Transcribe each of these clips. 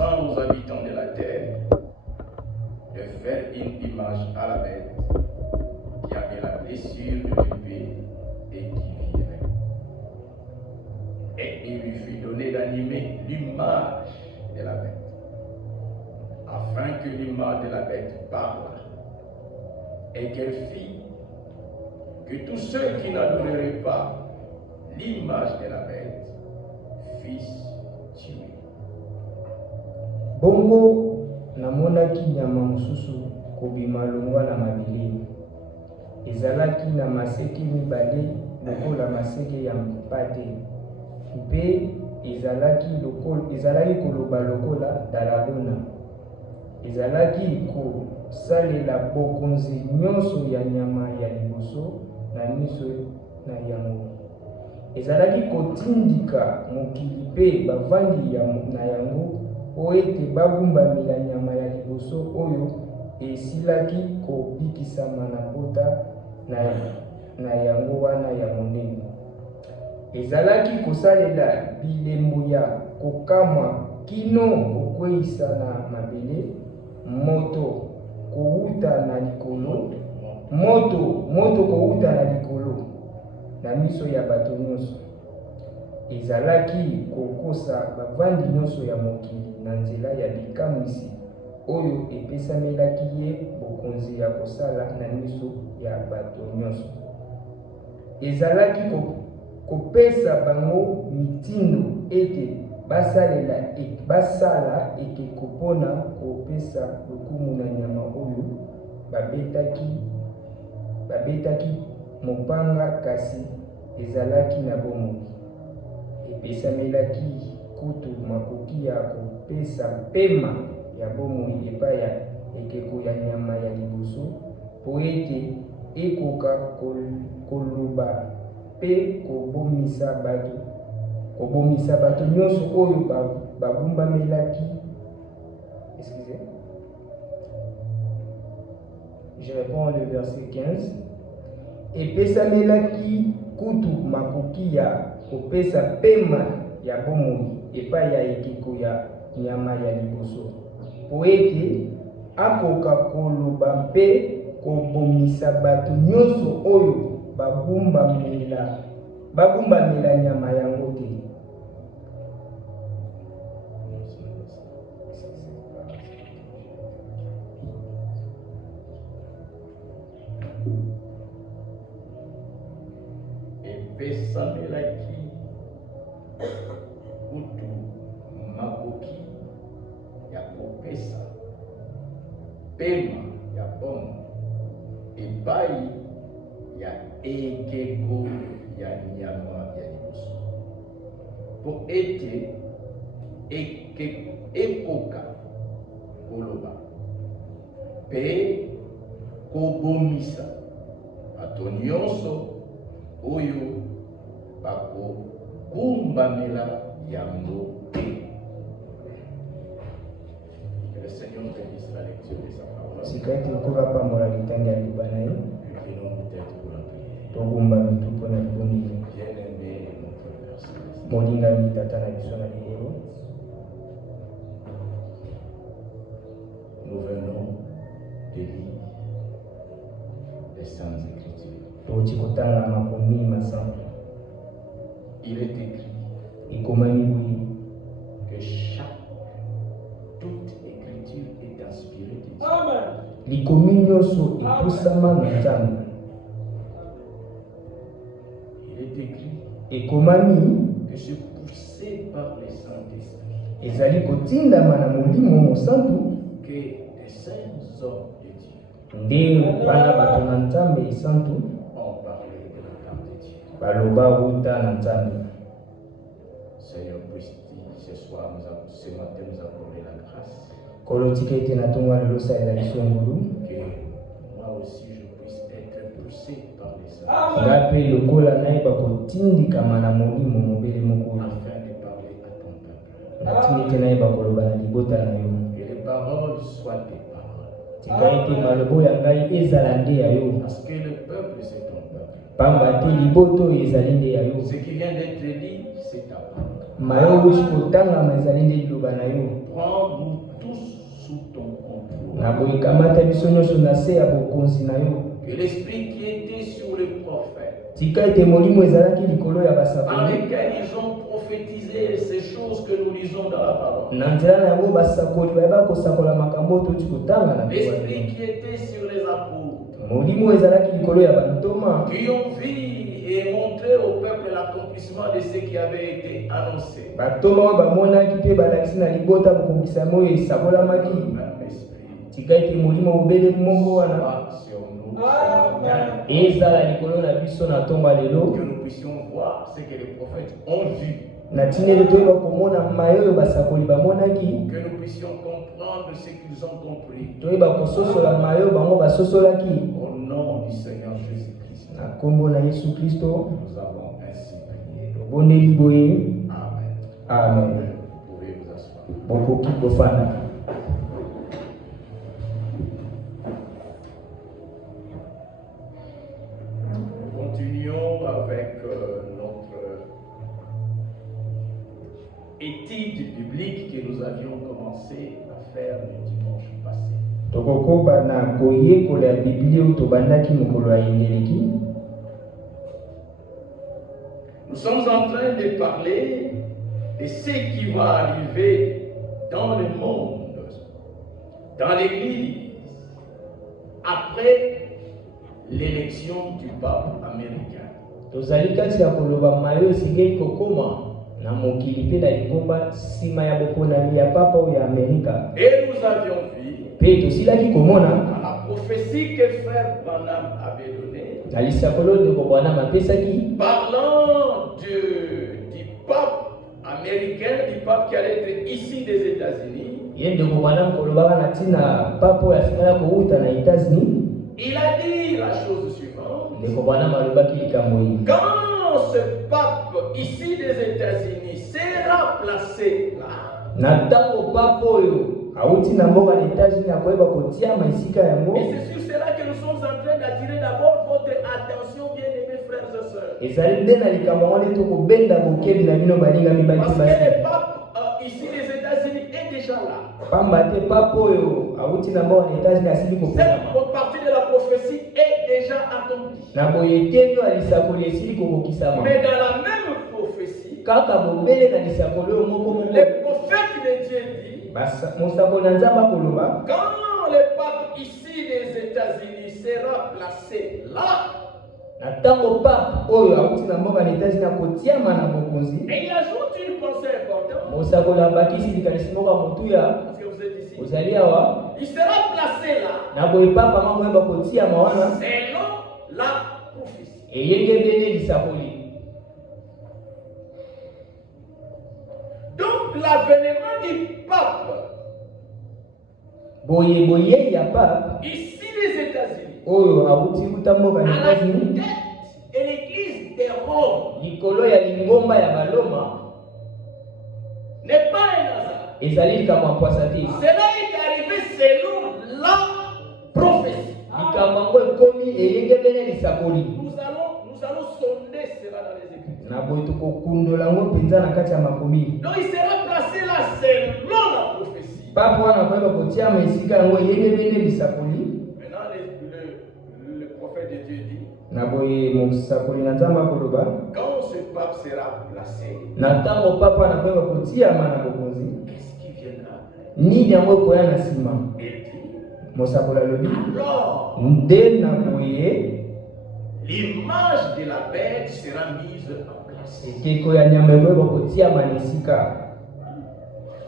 descend aux habitants de la terre de faire une image à la bête qui avait la blessure de l'épée et qui vivait. Et il lui fut donné d'animer l'image de la bête, afin que l'image de la bête parle, et qu'elle fit que tous ceux qui n'adoreraient pas l'image de la bête fissent tuer. Bongo namonaki nyama mosusu kobima longwa na mabele. Ezalaki na maseke mibale lokola maseke ya mpate. Mpe ezalaki koloba lokola dalabona. Ezalaki kosalela bokonzi nyonso ya nyama ya liboso na miso na yango. Ezalaki kotindika mokili mpe bavandi na yango po ete bagumbamela nyama ya liboso oyo esilaki kobikisama na pota na yango wana ya monene. Ezalaki kosalela bilembo ya kokamwa kino kokweyisa na mabele, moto kouta na likolo, moto kouta na likolo na miso ya bato nyonso. Ezalaki kokosa bavandi nyonso ya mokili na nzela ya likamwisi oyo epesamelaki ye bokonzi ya kosala na miso ya bato nyonso. Ezalaki kopesa bango mitindo ete basala ekeko mpona kopesa lokumu na nyama oyo babetaki mopanga, kasi ezalaki na bomoi. Epesamelaki kutu makoki ya kopesa pema ya bomoi epai ya ekeko ya nyama ya liboso po ete ekoka koloba mpe kobomisa bato nyonso oyo bagumbamelaki. Excusez. Je réponds le verset 15. Epesamelaki kutu makoki ya kopesa pema ya bomoi epai ya ekeko ya nyama ya liboso po ete akoka koloba mpe kobomisa bato nyonso oyo bagumbamela nyama yango te. Epesamelaki kutu makoki ya kopesa pema ya bomo epai ya ekeko ya nyama ya liboso po ete ekoka koloba mpe kobomisa bato nyonso oyo bakogumbamela yango te. Que le Seigneur bénisse la lecture de sa parole. Sikati kura pa moralitanga ya libana ye. Inclinons nos têtes pour la prière. Togumba mitupo na liboni. Bien-aimé notre Père Céleste. Molinga mitata na biso na lelo. Nous venons de lire les Saintes Écritures. Tochikotanga makomi masambo. Il est écrit que toute écriture est inspirée de Dieu. Amen. Likomi nyonso epusama na Nzambe. Il est écrit que c'est poussé par les Saint-Esprits ezali kotindama na molimo mosantu que les saints hommes de Dieu nde bana bato na Nzambe esantu ont parlé de la part de Dieu. baloba wuta na Nzambe. Seigneur, puisse-t-il ce soir, ce matin, nous accorder la grâce Kolotika ete na tonga lelo salela isongulu. que moi aussi je puisse être poussé par les saints Ngape lokola naiba kotindikama na molimo mobele mokolo. afin de parler à ton peuple. Natini ete naiba koloba na libota na yo. Que les paroles soient tes paroles. Tika ete malobo ya ngai ezala nde ya yo. Parce que le peuple, c'est ton peuple. Pamba te liboto ezali nde ya yo. Ce qui vient d'être dit, c'est ta parole. mayo uchi kotanga mazali nde liloba na yo. Prends-nous tous sous ton contrôle. Na boye kamata biso nyonso na se ya bokonzi na yo. Que l'esprit qui était sur les prophètes, Tika ete molimo ezalaki likolo ya par basakoli. lesquels ils ont prophétisé ces choses que nous lisons dans la parole. Na nzela na yango basakoli bayeba kosakola makambo oyo toti kotanga na L'esprit qui était sur les apôtres, molimo ezalaki likolo ya bantoma qui ont vu et montré au peuple l'accomplissement de ce qui avait été annoncé. bantoma oyo bamonaki mpe balakisi na libota bokokisama oyo esakolamaki. Même esprit, Tika ete molimo bobele moko wana soit sur nous ce matin, ezala likolo na biso na ntonga lelo. que nous puissions voir ce que les prophètes ont vu, Na tineli toyeba komona mayo oyo basakoli bamonaki. que nous puissions comprendre ce qu'ils ont compris. Toyeba kososola mayo bango basosolaki. Au nom du Seigneur Jésus-Christ, Na kombo na Yesu Kristo nous avons ainsi prié. tobondeli boye. Amen. Amen. Vous pouvez vous asseoir. Bokoki kofanda. Nous continuons avec notre étude biblique que nous avions commencé à faire le dimanche passé. Tokokoba na koyekola ya Biblia oyo tobandaki mokolo ya yengeleki. Nous sommes en train de parler de ce qui va arriver dans le monde, dans l'Église, après l'élection du pape américain. Tozali kati ya koloba mayo esengeli kokoma na mokili mpe na lingomba nsima ya boponami ya papa oyo ya Amerika. Et nous avions vu Mpe tosilaki komona dans la prophétie que frère Branham avait donnée, na lisakolo ndeko Branham apesaki parlant du pape américain, du pape qui allait être ici des États-Unis. ye ndeko Branham kolobaka na ntina papa oyo afikala kowuta na États-Unis. Il a dit la chose suivante. Ndeko Branham alobaki likambo hii. Quand ce pape ici des États-Unis sera placé là, Na ntango papa oyo auti na mboka ya États-Unis akoyeba kotiama esika yango. et c'est sur cela que nous sommes en train d'attirer d'abord votre attention, bien-aimés frères et sœurs. Ezali nde na likambo yango nde tokobenda bokebi na bino balinga mibali Parce que basi. le pape ici des États-Unis est déjà là. Pamba te papa oyo auti na mboka ya États-Unis asili kopema. Cette partie de la prophétie est déjà accomplie. Na boye tenyo ya lisakoli esili kokokisama. Mais dans la même prophétie, Kaka bobele na lisakoli oyo moko moko. le prophète de Dieu dit, Mosakoli na Nzambe akoloba quand le pape ici des États-Unis sera placé là, na ntango pape oyo auti na mboka ya États-Unis akotiama na bokonzi. et il ajoute une pensée importante, Mosakoli abakisi likanisi moko ya motuya. parce que vous êtes ici, Ozali awa il sera placé là, na boye papa moko yeba kotiama wana selon la prophétie. eyengebele lisakoli. Donc l'avènement du pape Boye ya pape ici des États-Unis, oyo auti kuta mboka à na la États-Unis tête de l'église de Rome, likolo ya lingomba ya baloma n'est pas un hasard. ezali likambo ya mpwasa te. Cela est arrivé selon la prophétie. Likambo yango ekomi eyengebele lisakoli. Nous allons sonder cela dans les Écritures. Na boye tokokundola yango mpenza na kati ya makomi. Donc il sera placé là selon la prophétie. Pape wana akoyeba kotiama esika yango eyengebele lisakoli. Maintenant le prophète de Dieu dit, Na boye mosakoli na Nzambe akoloba quand ce pape sera placé, na ntango papa wana akoyeba kotiama na bokonzi qu'est-ce qui viendra après? nini yango ekoya na nsima. Il dit, Mosakoli alobi alors nde na boye l'image de la bête sera mise en place. ekeko ya nyama ekoyeba kotiama na esika.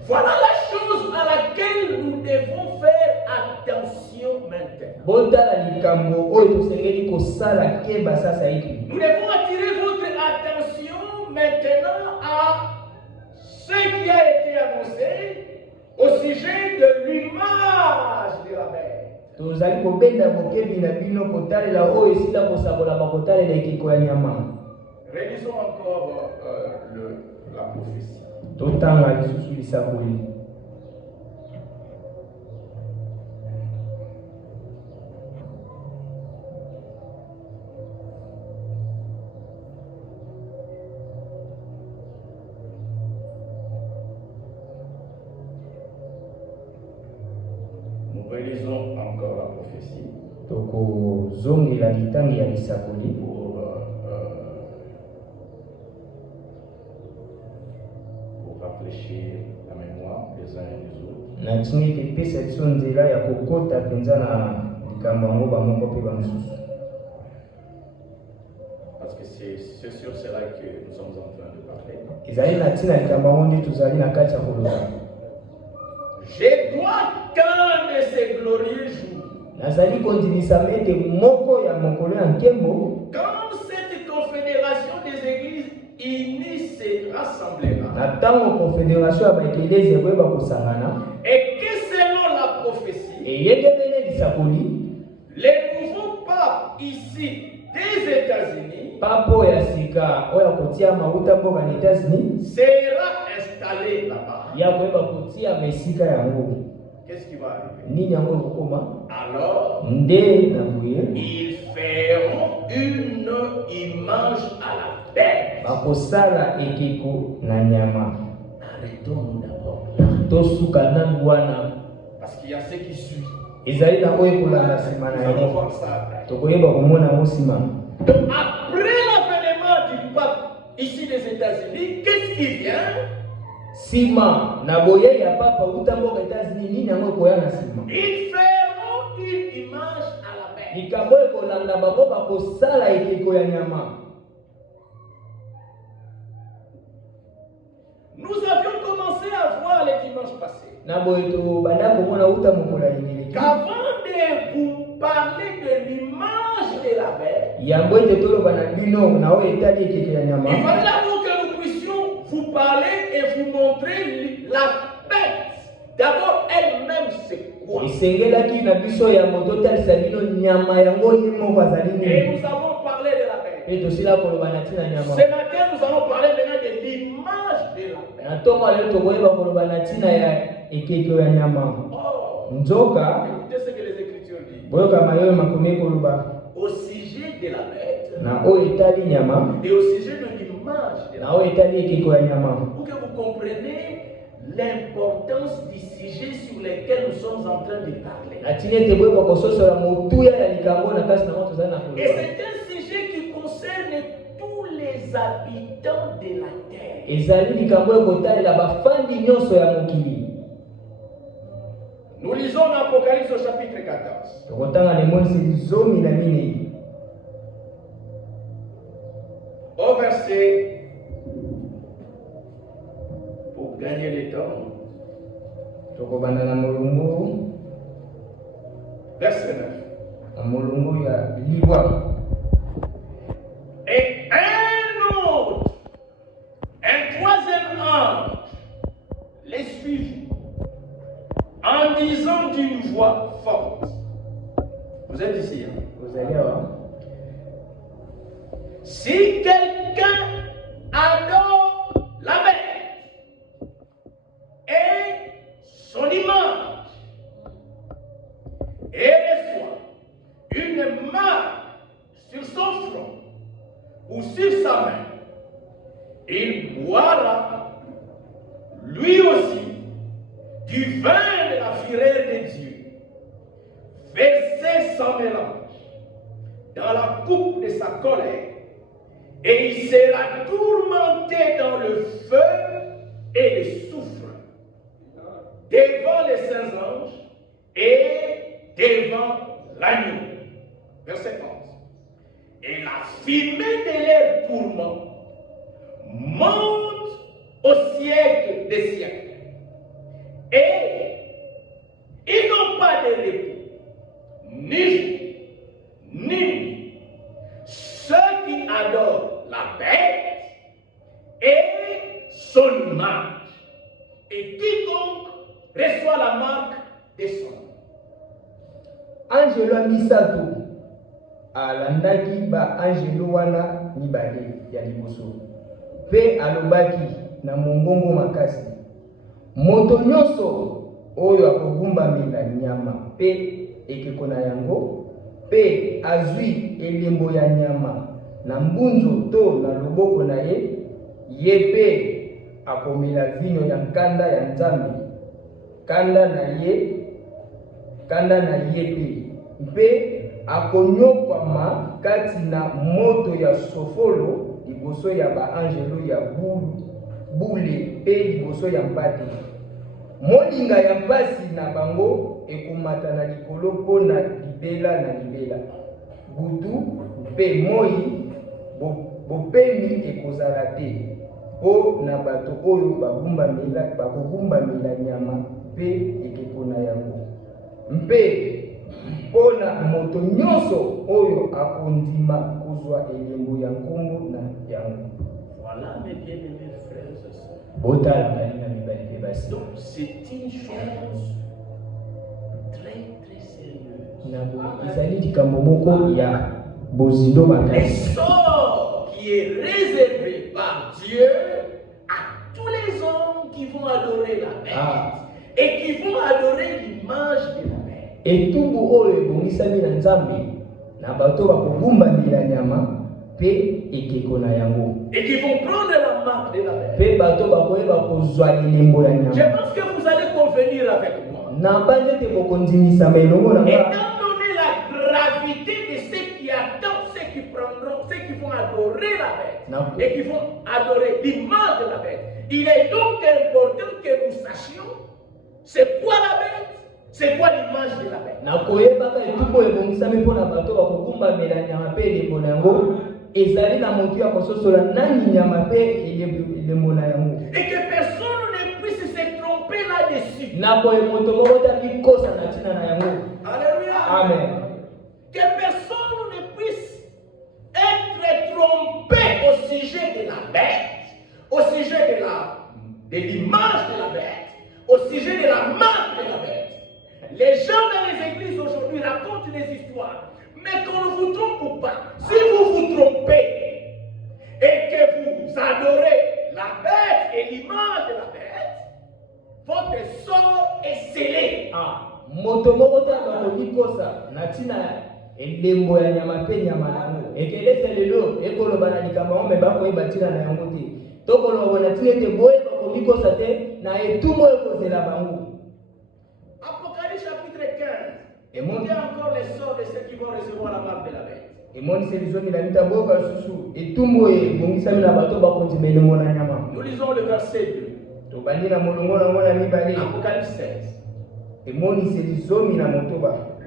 Voilà la chose à laquelle nous devons faire attention maintenant. Botala likambo oyo tosengeli kosala keba sasa hivi. Nous devons attirer votre attention maintenant à ce qui a été annoncé au sujet de l'image de la bête. Tozali kobenda bokebi na bino kotalela oyo esila kosakola bakotalela ekeko ya nyama. Réalisons encore la prophétie. Totanga lisusu lisakoli. relisons encore la prophétie tokozongela litangi ya lisakoli pour rafraîchir la mémoire des uns et des autres. na ntini epesa biso nzela ya kokota mpenza na likambo yango bamoko mpe bamosusu. Parce que c'est sur cela que nous sommes en train de parler. ezali na ntina likambo yango nde tozali na kati ya koloba. Je dois qu'un de ces glorieux jours, nazali kondimisa mete moko ya mokolo ya nkembo, quand cette confédération des églises unies se rassemblera, na ntango confédération ya baekelesi ekoyeba kosangana, et que selon la prophétie, eyengemene lisakoli, les nouveaux papes ici des États-Unis papo ya sika oyo akotia mauta mboka na États-Unis sera installé là-bas. ya koyeba kotia mesika yango. Qu'est-ce qui va arriver? Nini yango ekokoma? Alors, nde na boye ils feront une image à la bête. bakosala ekeko na nyama. Arrêtons-nous d'abord. tosuka nanu wana Parce qu'il y a ce qui suit. ezali na oyo ekolanda nsima Nous na allons yango, voir ça après. tokoyeba komona yango nsima. Donc, après l'avènement du pape ici des États-Unis, qu'est-ce qui vient? Nsima na boye ya papa uta mboka États-Unis, nini yango ekoya na nsima? Ils feront une image à la bête. likambo ekolanda bango bakosala ekeko ya nyama. Nous avions commencé à voir les dimanches passés na boye tobanda komona uta mokolo ya lingeleki qu'avant de vous parler de l'image de la bête, yango ete toloba na bino na oyo etali ekeke ya nyama, il fallait d'abord que nous puissions vous parler et vous montrer la bête. D'abord, elle-même, c'est quoi? esengelaki na biso yango totalisa bino nyama yango ye moko azali Et nini. nous avons parlé de la bête. Mpe tosila koloba na ntina nyama. Ce matin, nous allons parler maintenant de l'image de la bête. na ntongo lelo tokoyeba koloba na ntina ya ekeko ya nyama. Oh, nzoka écoutez ce que les Écritures disent. boyoka mayoyo makomi koloba Au sujet de la bête na oyo etali nyama et au sujet de l'image de la na oyo etali ekeko ya nyama, pour que vous compreniez l'importance du sujet sur lequel nous sommes en train de parler. na ntina ete boyeba kososola motuya ya likambo na kasi nango tozali na Et koloba. c'est un sujet qui concerne tous les habitants de la terre. ezali likambo ekotalela bafandi nyonso ya mokili. Nous lisons l'Apocalypse au chapitre 14. tokotanga lemoniseli zomi na minei Au verset, pour gagner le temps, tokobanda na molongo verset 9. na molongo ya libwa. Et un autre, un troisième ange, les suivit en disant d'une voix forte. Vous êtes ici, hein? ozali awa, Si quelqu'un adore la bête et son image et reçoit une marque sur son front ou sur sa main, il boira lui aussi du vin de la fureur de Dieu, versé sans mélange dans la coupe de sa colère, et il sera tourmenté dans le feu et le soufre devant les saints anges et devant l'agneau. Verset 11. Et la fumée de leur tourment monte au siècle des siècles. Et ils n'ont pas de repos, ni jour, ni nuit. Ceux qui adorent la bête et son image, et quiconque reçoit la marque de son nom. angelo ya misato alandaki baangelo wana mibale ya liboso mpe alobaki na mongongo makasi: moto nyonso oyo akogumbamela nyama mpe ekeko na yango mpe azwi elembo ya nyama na mbunzo to na loboko na ye, ye mpe akomela vino ya nkanda ya Nzambe. Kanda na ye kanda na ye mpe akonyokwama kati na moto ya sofolo liboso ya baangelo ya bule mpe liboso ya mpate. Molinga ya mpasi na bango ekomata na likolo mpo na libela na libela. Butu mpe moi bopemi ekozala te mpo na bato oyo bakogumbamela nyama mpe ekeko na yango, mpe mpo na moto nyonso oyo akondima kozwa elembo ya nkombo na yango. Voilà mes bien-aimés frères et sœurs. Donc c'est une chose très très sérieuse. Les sorts qui est réservé par Dieu à tous les hommes qui vont adorer la bête et qui vont adorer l'image de la bête. Et tout oyo ebongisami na Nzambe na bato bakogumbamela nyama pe ekeko na yango. Et qui vont prendre la marque de la bête. Pe bato bakoyeba kozwa elembo ya nyama. Je pense que vous allez convenir avec moi. Na bande te bokondimisa melongo na Étant donné la gravité de ce qui attend ceux qui vont adorer la bête et qui vont adorer l'image de la bête, il est donc important que nous sachions c'est quoi la bête. C'est quoi l'image de la bête? Na koyeba ka etubo ebongisami mpona bato bakogumbamela nyama mpe elembo na yango ezali na motu ya kososola nani nyama mpe elembo na yango. Et que personne ne puisse se tromper là-dessus. Na koye moto moko ta bikosa na tina na yango. Alléluia. Amen. Que personne ne puisse être trompé au sujet de la bête, au sujet de l'image de la bête, au sujet de la marque de la bête. Les gens dans les églises aujourd'hui racontent des histoires, mais qu'on ne vous trompe pas. Si vous vous trompez et que vous adorez la bête et l'image de la bête, votre sort est scellé. Moto moko ta bakobikosa na tina elembo ya nyama mpe nyama nango ekelese lelo ekoloba na likambo ome bakoyeba tina na yango te tokoloba na tina ete boye bakobikosa te na etumbo ekozela bango. Apocalypse chapitre 15. Écoutez encore les sorts de ceux qui vont recevoir la marque de la bête. Nous lisons le verset 2. Apocalypse 16.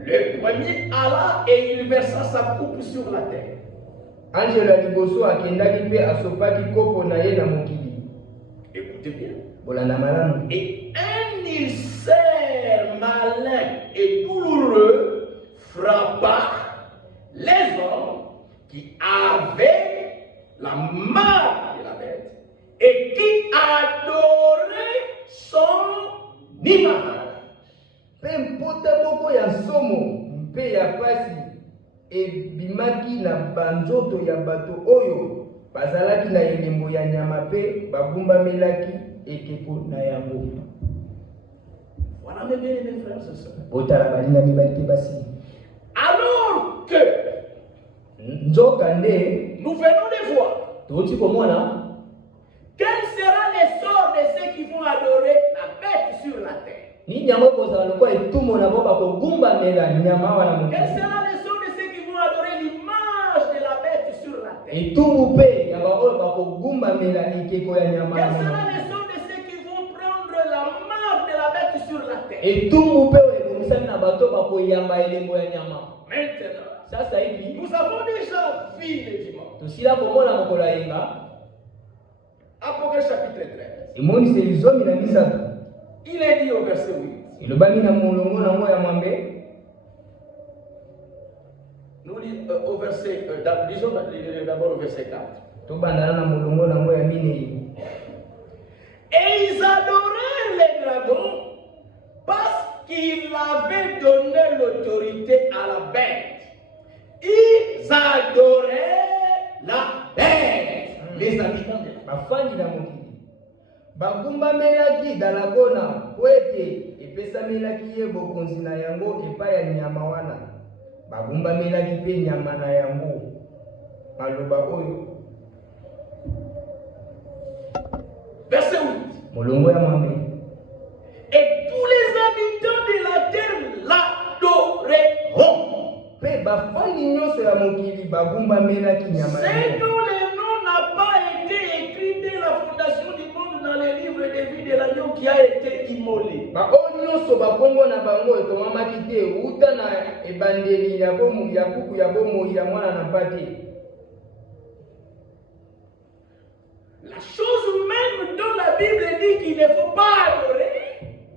Le premier alla et il versa sa coupe sur la terre. Écoutez bien. Et un ulcère malin et douloureux frappa les hommes qui avaient la marque de la bête et qui adoraient son image. Pempote moko ya somo mpe ya pasi ebimaki na banzoto ya bato oyo bazalaki na elembo ya nyama mpe bagumbamelaki ekeko na yango. Voilà mes bien-aimés frères et sœurs. Alors que nous venons de voir quel sera le sort de ceux qui vont adorer la bête sur la terre. Quel sera le sort de ceux qui vont adorer l'image de la bête sur la terre. Quel sera le sort de ceux qui vont prendre la marque de la bête sur la terre. Maintenant, nous avons déjà vu le dimanche. Apocalypse chapitre 13. Il est dit au verset 8. Nous lisons au verset, disons d'abord au verset 4. Et ils adorèrent les dragons parce qu'il avait donné l'autorité à la bête. Ils adoraient la bête. Les habitants de la bagumbamelaki dalagona po ete epesamelaki ye bokonzi na yango epai ya nyama wana bagumbamelaki mpe nyama na yango maloba oyo. Verset 8. Molongo ya mwambe. Et tous les habitants de la terre bafandi nyonso ya mokili bagumbamelaki nyama C'est yango. dont le nom n'a pas été écrit dès la fondation du monde dans les livres de vie de l'agneau qui a été immolé. Oyo nyonso bakombo na bango ekomamaki te uta na ebandeli ya bomo ya buku ya bomoi ya mwana na mpate. La chose même dont la Bible dit qu'il ne faut pas adorer.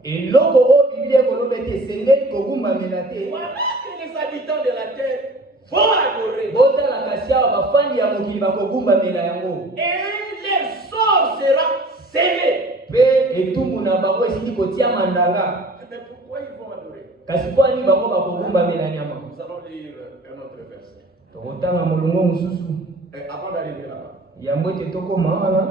Eloko oyo Biblia ekoloba ete esengeli kogumbamela te. Voilà que les habitants de la terre vont adorer. Botala kasi awa bafandi ya mokili bakogumbamela yango. Et leur sort sera scellé. Mpe etumbu na bango esili kotia mandanga. Mais pourquoi ils vont adorer? Kasi mpo ani bango bakogumbamela nyama? Nous allons lire un autre verset. Tokotanga molongo mosusu. Avant d'arriver là-bas. Yango ete tokoma wana.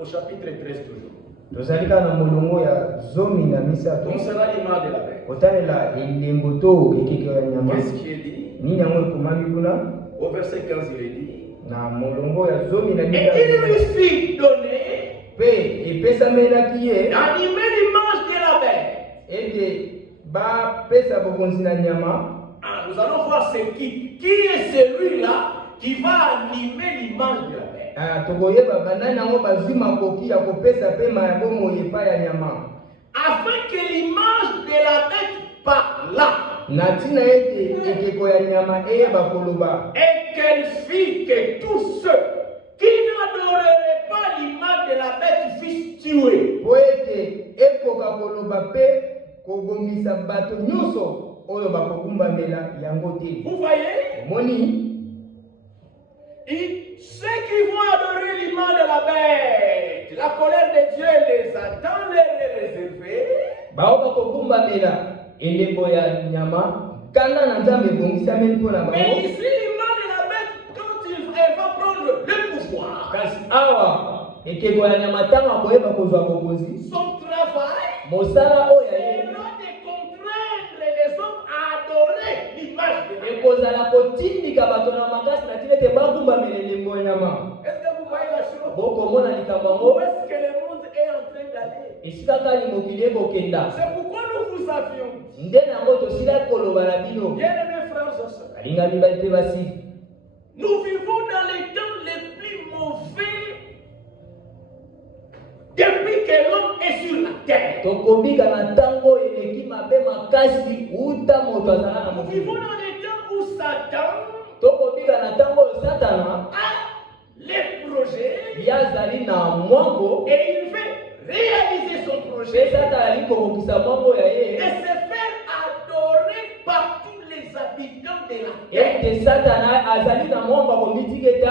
Au chapitre 13 toujours. Tozali kaka na molongo ya zomi na misato. Donc c'est l'aliment de la bête. Kotalela elembo to ekeke ya nyama. Qu'est-ce qui est dit? Nini yango ekomami kuna? Au verset 15 il est dit. Na molongo ya zomi na Et misato. il lui fit donner Pe epesamelaki ye d'animer l'image de la bête. ete bapesa bokonzi na nyama. Ah, nous allons voir c'est qui. Qui est celui-là qui va animer l'image de la bête? Tokoyeba banani yango bazwi makoki ya kopesa pema ya bomoi epai ya nyama. Afin que l'image de la bête parlât. Na ntina ete ekeko ya nyama eyeba koloba. Et qu'elle fit que tous ceux qui n'adoreraient pas l'image de la bête fussent tués. Po ete ekoka koloba mpe kobongisa bato nyonso oyo bakogumbamela yango te. Vous voyez? Omoni Ceux qui vont adorer l'image de la bête, la colère de Dieu les attend, les réserver. bao bakogumbamela elembo ya nyama kanda na nzambe ebongisameli mpo na Mais bango. ici, l'image de la bête, quand elle va prendre le pouvoir, Kasi awa ekeko ya nyama ntango akoyeba kozwa bokonzi, son travail mosala oyo ya ye sera de contraindre les hommes à adorer l'image de Dieu. ekozala kotindika bato na makasi na tina ete bagumbamela elembo ya nyama. Est-ce que vous voyez la chose? Bokomona likambo Où yango est-ce que le monde est en train d'aller? esika kani mokili ekokenda. C'est pourquoi nous vous avions dit, Nde nango tosila koloba na bino bien-aimés frères et sœurs, balinga mibali mpe basi, nous vivons dans les temps les plus mauvais depuis que l'homme est sur la terre. tokobika na ntango eleki mabe makasi uta moto azala na Nous vivons mokili. dans les temps où Satan Tokobika na ntango oyo satana a les projets ye azali na mwango et il veut réaliser son mpe projet satana ali kokokisa mwango ya et ye se faire adorer par tous les habitants de la terre. ete satana azali na mwango akomitiki ete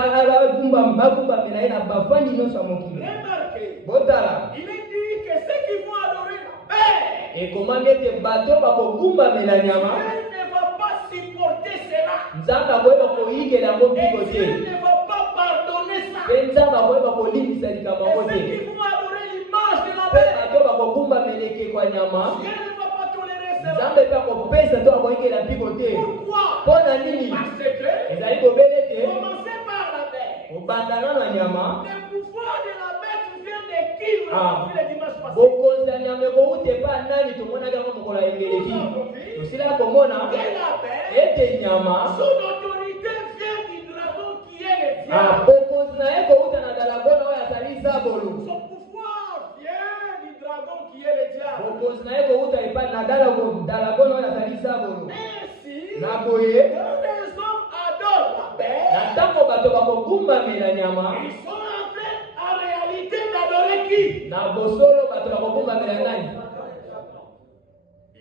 bagumbamela ye na bafandi nyonso ya mokili. Remarquez, Botala il est dit que ceux qui vont adorer la bête, ekomami ete bato bakogumbamela nyama Dieu ne va pas supporter cela. nzambe akoyeba koyikela yango Et biko Dieu te ne va pas pardonner ça. mpe nzambe akoyeba kolimbisa likambo Et yango ceux te qui vont adorer l'image de la mpe bête, bato bakogumbamela ekeko ya nyama Dieu ne va pas tolérer cela. nzambe mpe akopesa to akoyikela mpiko te. Pourquoi? Mpo na nini? Parce que, Ezali kobele te commencez par la bête. kobandana na nyama Le pouvoir de la bête vient de qui? Nous Ah. l'avons vu le dimanche passé. bokonzi ya nyama ekouta epai nani tomonaki yango mokolo ya engeleki tosila komona Que la bête, ete nyama son autorité vient du dragon qui est le diable. bokonzi na ye kouta na dalagona oyo azali zabolo. Son pouvoir vient du dragon qui est le diable. bokonzi na ye kouta epai na dalagona oyo azali zabolo. Ainsi, Na boye quand les hommes adorent la na bête, ntango bato bakogumbamela nyama ils sont en train en réalité d'adorer qui? na bosolo bato bakogumbamela nani?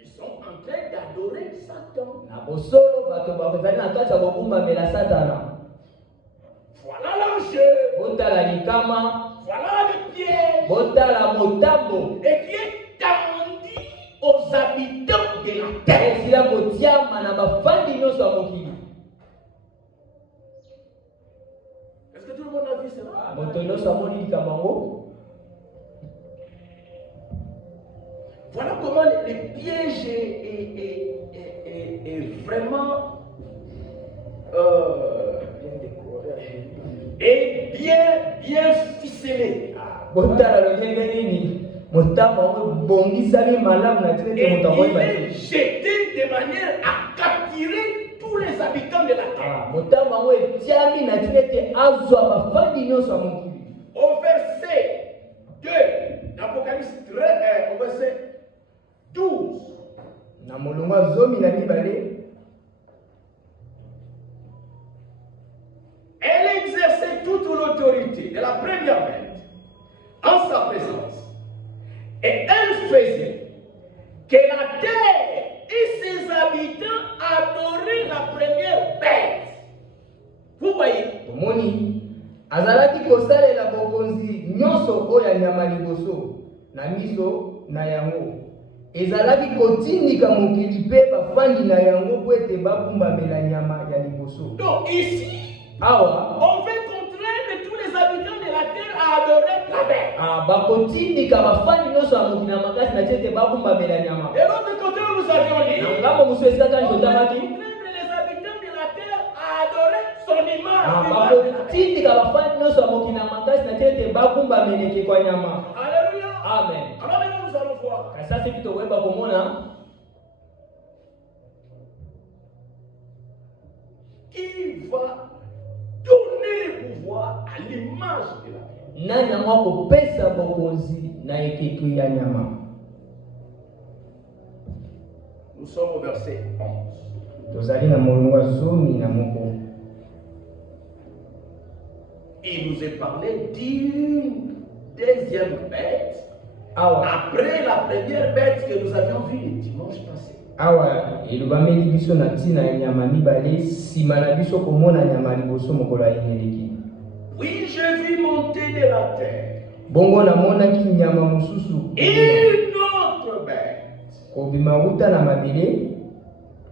Ils sont en train d'adorer Satan. Na bosolo bato bazali na kati ya kogumbamela satana. Voilà l'enjeu. Botala likama, Voilà le piège. botala motambo Et qui est tendu aux habitants de la terre. esila kotiama na bafandi nyonso ya mokili. Est-ce que tout le monde a vu cela? Moto nyonso amoni likambo yango. Voilà comment le piège est vraiment bien ficelé. Botala lolenge nini motambo yango ebongisami malamu na tina Et ete moto il akoyeba est te. jeté de manière à capturer tous tous les habitants de la terre. Au verset 2 d'Apocalypse 13, au verset 12. Elle exerçait toute l'autorité de la première bête en sa présence. Et elle faisait que la terre et ses habitants adoraient la première bête. Vous voyez? Azalaki kosalela bokonzi nyonso oyo ya nyama liboso na miso na yango. Ezalaki kotindika mokili mpe bafandi na yango po ete bakumbamela nyama ya liboso. Donc ici, awa on veut contraindre tous les habitants de la terre à adorer la bête. Bakotindika bafandi nyonso ya mokili na makasi na ete bakumbamela nyama. Et l'autre côté nous avions dit, ngambo mosusu ezalaki kotamaki bakotindika bafandi nyonso ya mokili na makasi na ete bakumbamela ekeko ya nyama. Alléluia. Amen. Alors maintenant nous allons voir. Kasi sasa hivi tokoyeba komona qui va donner le pouvoir à l'image de la bête. Nani akopesa bokonzi na ekeko ya nyama. Nous sommes au verset 11. Tozali na molongo zomi na moko. Il nous est parlé d'une deuxième bête après la première bête que nous avions vue le dimanche passé. Awa elobameli biso na tina ya nyama mibale sima na biso komona nyama liboso mokolo ayineleki. Oui, je vis monter de la terre bongo namonaki nyama mosusu une autre bête, kobima wuta na mabele,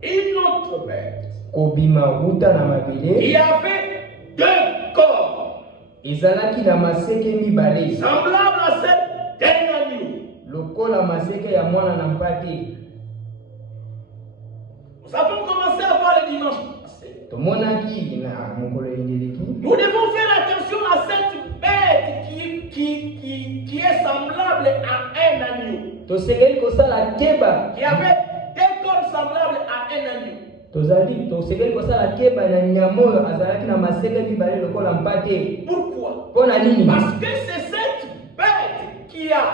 une autre bête kobima wuta na mabele qui avait deux corps ezalaki na maseke mibale semblables à celle d'un agneau. Lokola maseke ya mwana na mpate. Nous avons commencé à voir le dimanche passé. Tomonaki na mokolo yengeleki. Nous devons faire attention à cette bête qui est semblable à un agneau. Tosengeli kosala keba Qui avait deux corps semblables à un agneau. Tosengeli kosala keba na nyama oyo azalaki na maseke mibale lokola mpate. Pourquoi? Pona nini? Parce que c'est cette bête qui a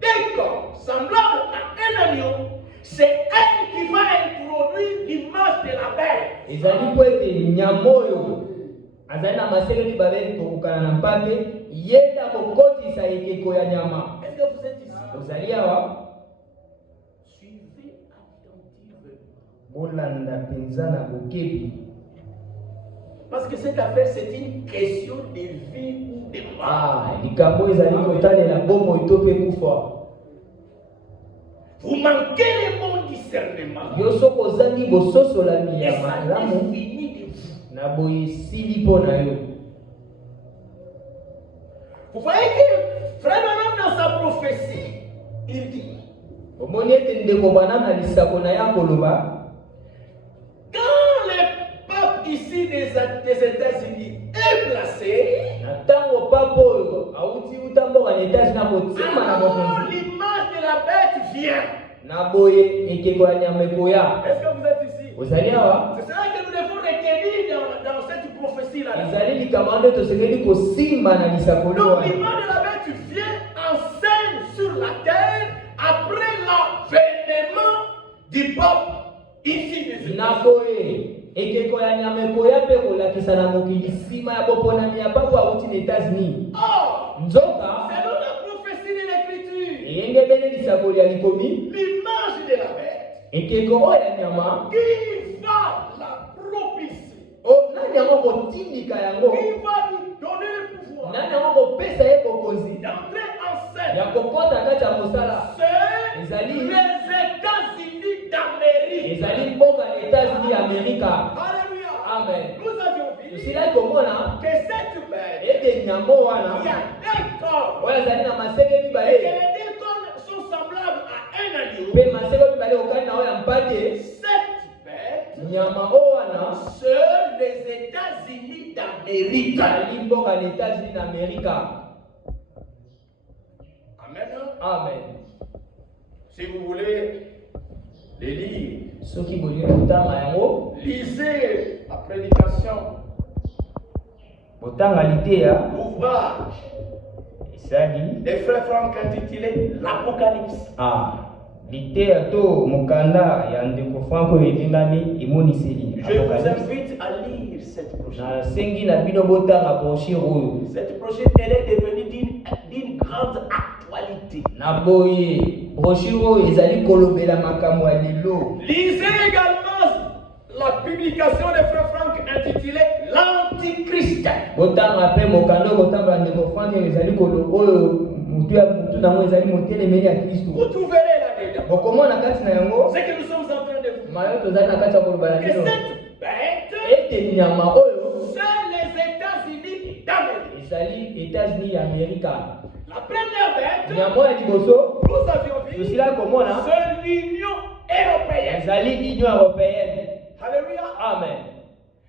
deux corps semblables à un agneau. C'est elle qui va introduire l'image de la bête. Ezali po ete nyama oyo azali na maseke mibale tokokana na mpate yenda kokotisa ekeko ya nyama. Est-ce que vous êtes ici? Ozali awa? Suivez attentivement. Bolanda penza na bokebi. Parce que cette affaire, c'est une question de vie ou de mort. Likambo ezali kotalela bombo itope kufa. Vous manquez le bon discernement. Yoso kozangi bososo la Et miya ça malamu est fini de vous. na boyesili po na yo. Vous voyez que frère Branham dans sa prophétie, il dit, Omoni ete ndeko bana na lisako na ya koloba. quand le pape ici des États-Unis est placé, Na tango papo oyo auti utamboka na États-Unis na kotima na alors bokonzi. l'image de la bête vient. Na boye ekeko ya nyama ekoya. Est-ce que vous êtes ici? Ozali awa? C'est cela que nous devons retenir dans cette prophétie-là. Ezali likambo nde tosengeli kosimba na lisako Donc loa. l'image de la bête vient en scène sur la terre après l'avènement du pape ici des Na États-Unis. boye ekeko ya nyama ekoya pe kolakisa na mokili nsima ya boponami ya papo auti na États-Unis. Or, Nzoka selon la prophétie de l'Écriture, eyenge bene lisako ya likomi l'image de la bête ekeko oyo ya nyama qui va la propulser, nani yango kotindika yango, qui va lui donner le pouvoir nani yango kopesa ye bokonzi d'entrer en scène, ya kokota kati ya mosala. c'est Ezali les États-Unis d'Amérique. ezali mboka ya États-Unis ya Amerika. Alléluia. Amen. Nous avions vu Tosilaki komona que cette bête ete nyama wana qui a deux corps oyo ezali na maseke et que mibale les deux corps sont semblables à un agneau, mpe maseke mibale okali na oyo ya mpate. cette bête, Nyama oyo wana c'est les États-Unis d'Amérique. ezali mboka na États-Unis na Amerika. Amen. Amen. Si vous voulez les lire, Soki bolingi kotanga yango lisez la prédication, botanga liteya l'ouvrage esali des frères Franck intitulé l'Apocalypse. liteya to mokanda ya ndeko Franco ebengami emoniseli. Je vous invite à lire cette brochure. nasengi na bino botanga brochure oyo. Cette brochure, elle est devenue d'une grande actualité. na boye brochure oyo ezali kolobela makambo ya lelo. Lisez également la publication des frères Franck intitulée l'Antichrist. botanga mpe mokanda oyo kotambola ndeko Franco ezali koloba oyo mutu nango ezali motelemeli ya Kristo. Vous trouverez là-dedans bokomona na kati na yango ce que nous sommes en train de vous dire. mayo tozali na kati ya koloba na Que bino cette bête, ete nyama oyo c'est les États-Unis d'Amérique. ezali États-Unis ya Amerika. La première bête, nyama ya liboso nous avions vu, tosila komona c'est l'Union européenne. ezali Union européenne. Alléluia. Amen.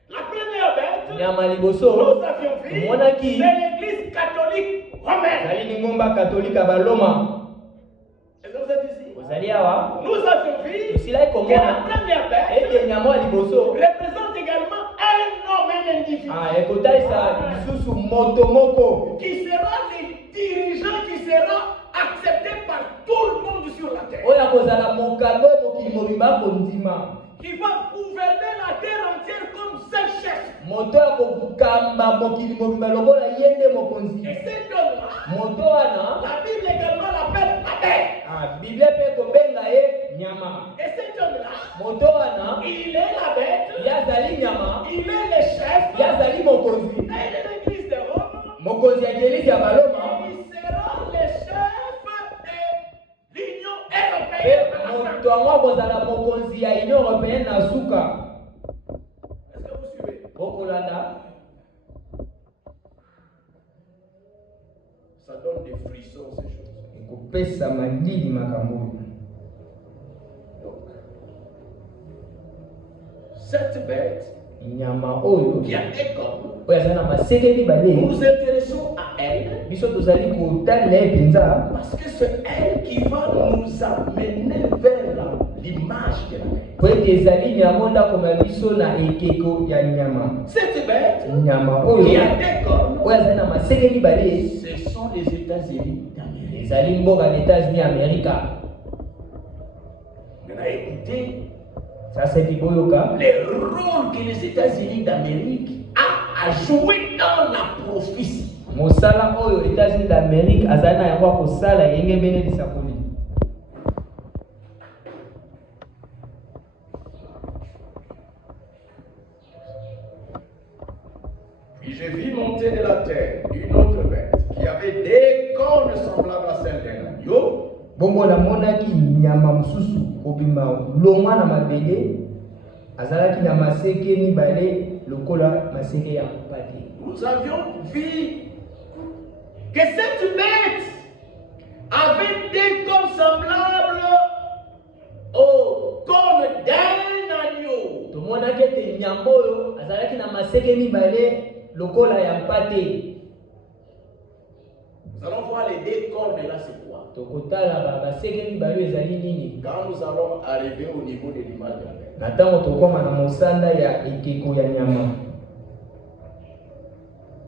La première bête, nyama liboso nous avions vu, monaki c'est l'Église catholique romaine. ezali lingomba katolika baloma. Est-ce que vous êtes ici? ozali awa Nous avions vu tosila que komona la première bête ete nyama ya liboso représente également un homme, un individu ekotalisa lisusu moto moko qui sera le dirigeant, qui sera accepté par tout le monde sur la terre, oyo akozala mokando mokili mobimba kondima. qui va gouverner la terre entière comme seul chef. moto ya kokamba mokili mobimba lokola ye nde mokonzi. Et cet homme-là, moto wana la Bible également l'appelle la bête. biblia mpe kobenga ye nyama. Et cet homme-là, moto wana il est la bête, ye azali nyama, il est le chef, ye azali mokonzi, il est de l'église de Rome, mokonzi ya kelisi ya baloma. il sera le chef de l'Union Mpe européenne. à la fin. moto yango akozala mokonzi ya union européenne na suka. Est-ce que vous suivez? okolanda Ça donne des frissons, ces choses. ekopesa malili makambo oyo. Donc, cette bête nyama oyo qui a des cornes, oyo aza na maseke mibale, nous nous intéressons à elle biso tozali kotalela ye mpenza parce que c'est elle qui va nous amener vers l'image de la bête. po ete ezali nyama ndakoma biso na ekeko ya nyama. Cette bête nyama qui oyo a des cornes, oyo azali na maseke mibale ce sont les États-Unis d'Amérique. ezali mboka na États-Unis Amerika. Maintenant, écoutez sasa hivi boyoka le rôle que les États-Unis d'Amérique a joué dans la prophétie. mosala oyo États-Unis d'Amérique azali na yango akosala yenge mbene lisakoli. Puis je vis monter de la terre une autre bête qui avait des cornes semblables à celles d'un agneau. bongo namonaki nyama mosusu kobima longwa na mabele, azalaki na maseke mibale lokola maseke ya mpate. Nous avions vu que cette bête avait des cornes semblables aux cornes d'un agneau. tomonaki ete nyama oyo azalaki na maseke mibale lokola ya mpate. Nous allons voir les deux cornes là, c'est quoi? tokotala baseke mibale ezali nini Quand nous allons arriver au niveau de l'image de la bête. na ntango tokoma na mosanda ya ekeko ya nyama.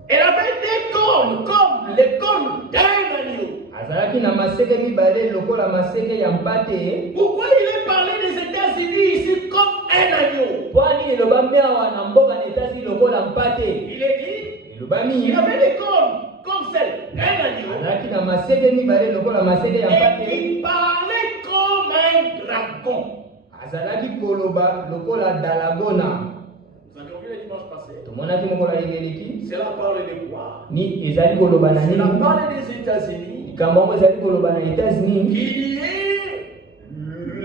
Elle avait des cornes comme les cornes d'un agneau. azalaki na maseke mibale lokola maseke ya mpate. Pourquoi il est parlé des États-Unis ici comme un agneau? pwani elobami awa na mboka na États-Unis lokola mpate. Il est dit, elobami il avait des cornes comme celles d'un agneau azalaki na maseke mibale lokola maseke ya et mpate. qui parlait comme un dragon. azalaki koloba lokola dalagona. Vous avez vu le dimanche passé? tomonaki mokola eleki Cela parle de quoi? ni ezali koloba na Cela nini. parle des États-Unis likambo yango ezali koloba na États-Unis qui est